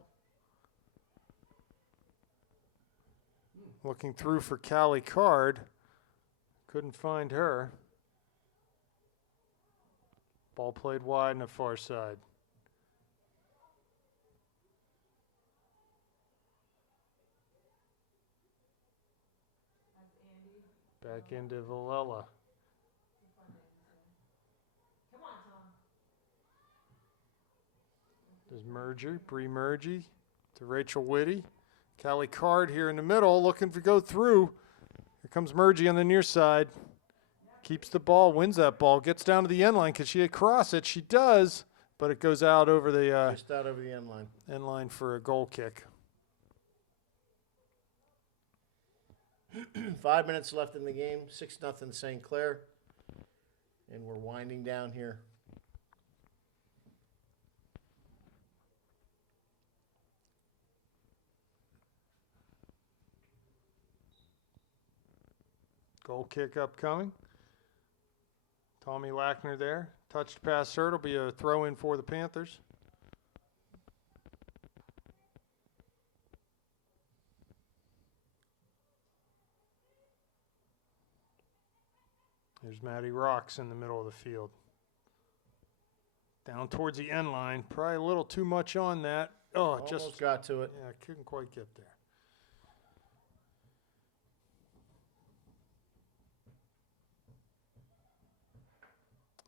Looking through for Callie Card. Couldn't find her. Ball played wide on the far side. Back into Villela. Come on, Tom. There's Bree Mergy to Rachel Whitty. Callie Card here in the middle looking to go through. Here comes Mergy on the near side. Keeps the ball, wins that ball, gets down to the end line. Can she cross it? She does, but it goes out over the Just out over the end line. end line for a goal kick. 5 minutes left in the game. 6-0 St. Clair. And we're winding down here. Goal kick upcoming. Tommy Lackner there. Touched past her. It'll be a throw in for the Panthers. There's Maddie Rocks in the middle of the field. Down towards the end line. Probably a little too much on that. Oh, it Almost just got to it. yeah, couldn't quite get there.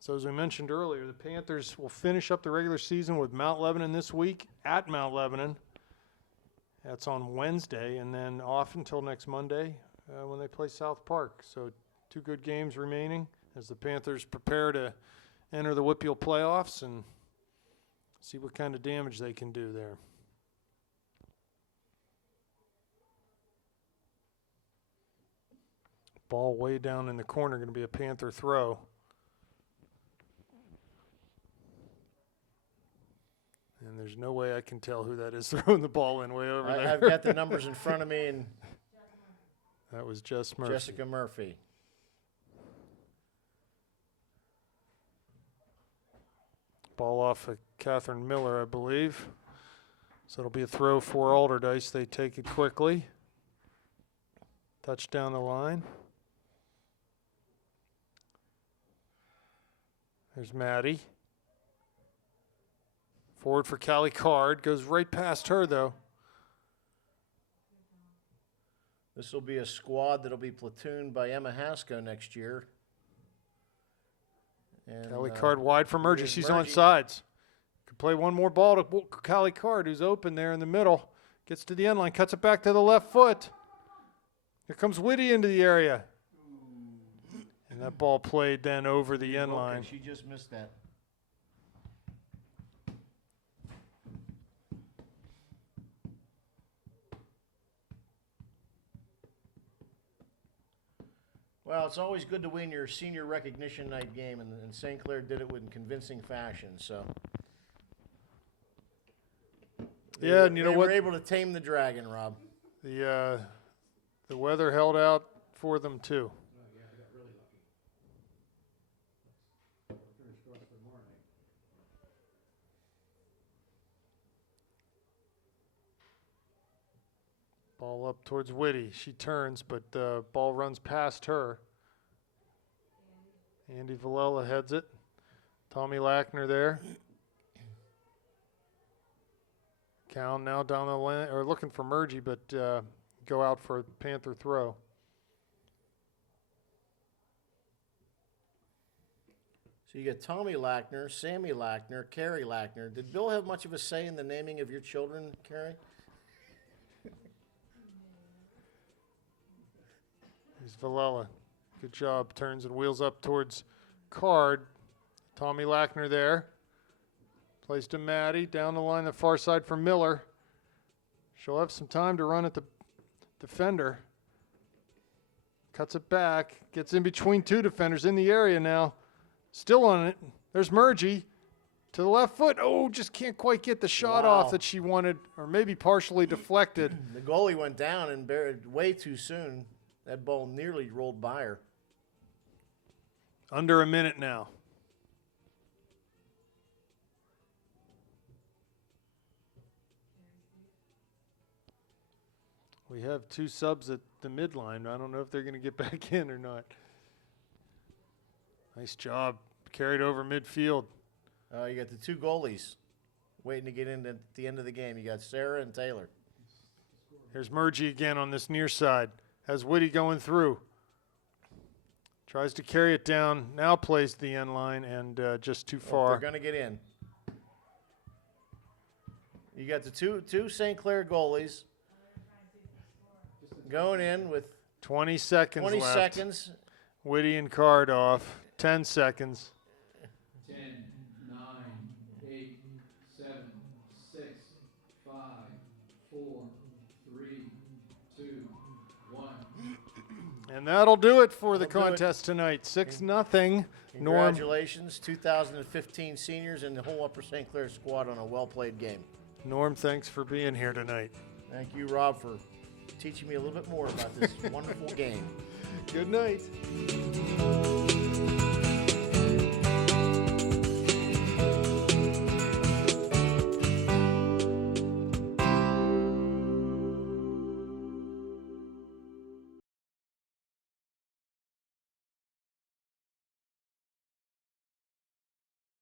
So as we mentioned earlier, the Panthers will finish up the regular season with Mount Lebanon this week at Mount Lebanon. That's on Wednesday, and then off until next Monday when they play South Park. So 2 good games remaining as the Panthers prepare to enter the WPIAL playoffs and see what kind of damage they can do there. Ball way down in the corner, going to be a Panther throw. And there's no way I can tell who that is throwing the ball in way over there. I've got the numbers in front of me, and That was Jess Murphy. Jessica Murphy. Ball off of Catherine Miller, I believe. So it'll be a throw for Allderdice. They take it quickly. Touch down the line. There's Maddie. Forward for Callie Card. Goes right past her, though. This will be a squad that'll be platooned by Emma Hasko next year. And, Callie Card wide for Mergie. here's She's on Mergie. sides. Could play one more ball to Callie Card, who's open there in the middle. Gets to the end line, cuts it back to the left foot. Here comes Whitty into the area. And that ball played then over the end line. She just missed that. Well, it's always good to win your senior recognition night game, and St. Clair did it in convincing fashion. So, Yeah, and you know they what? were able to tame the dragon, Rob. The weather held out for them too. Ball up towards Whitty. She turns, but the ball runs past her. Andy Villela heads it. Tommy Lackner there. Cowan now down the lane, or looking for Mergie, but go out for a Panther throw. So you got Tommy Lackner, Sammy Lackner, Carrie Lackner. Did Bill have much of a say in the naming of your children, Carrie? Here's Villela. Good job. Turns and wheels up towards Card. Tommy Lackner there. Plays to Maddie. Down the line, the far side for Miller. She'll have some time to run at the defender. Cuts it back. Gets in between two defenders in the area now. Still on it. There's Mergie. To the left foot. Oh, just can't quite get the shot Wow. off that she wanted, or maybe partially deflected. The goalie went down and buried way too soon. That ball nearly rolled by her. Under a minute now. We have two subs at the midline. I don't know if they're going to get back in or not. Nice job. Carried over midfield. You got the two goalies waiting to get in at the end of the game. You got Sarah and Taylor. Here's Mergie again on this near side. Has Whitty going through. Tries to carry it down. Now plays the end line and just too far. They're going to get in. You got the two St. Clair goalies going in with 20 seconds 20 left. seconds. Whitty and Card off. 10 seconds. 10, 9, 8, 7, 6, 5, 4, 3, 2, 1. And that'll do it for the That'll do it. contest tonight. 6-0. Norm. Congratulations, 2015 seniors and the whole Upper St. Clair squad on a well-played game. Norm, thanks for being here tonight. Thank you, Rob, for teaching me a little bit more about this wonderful game. Good night.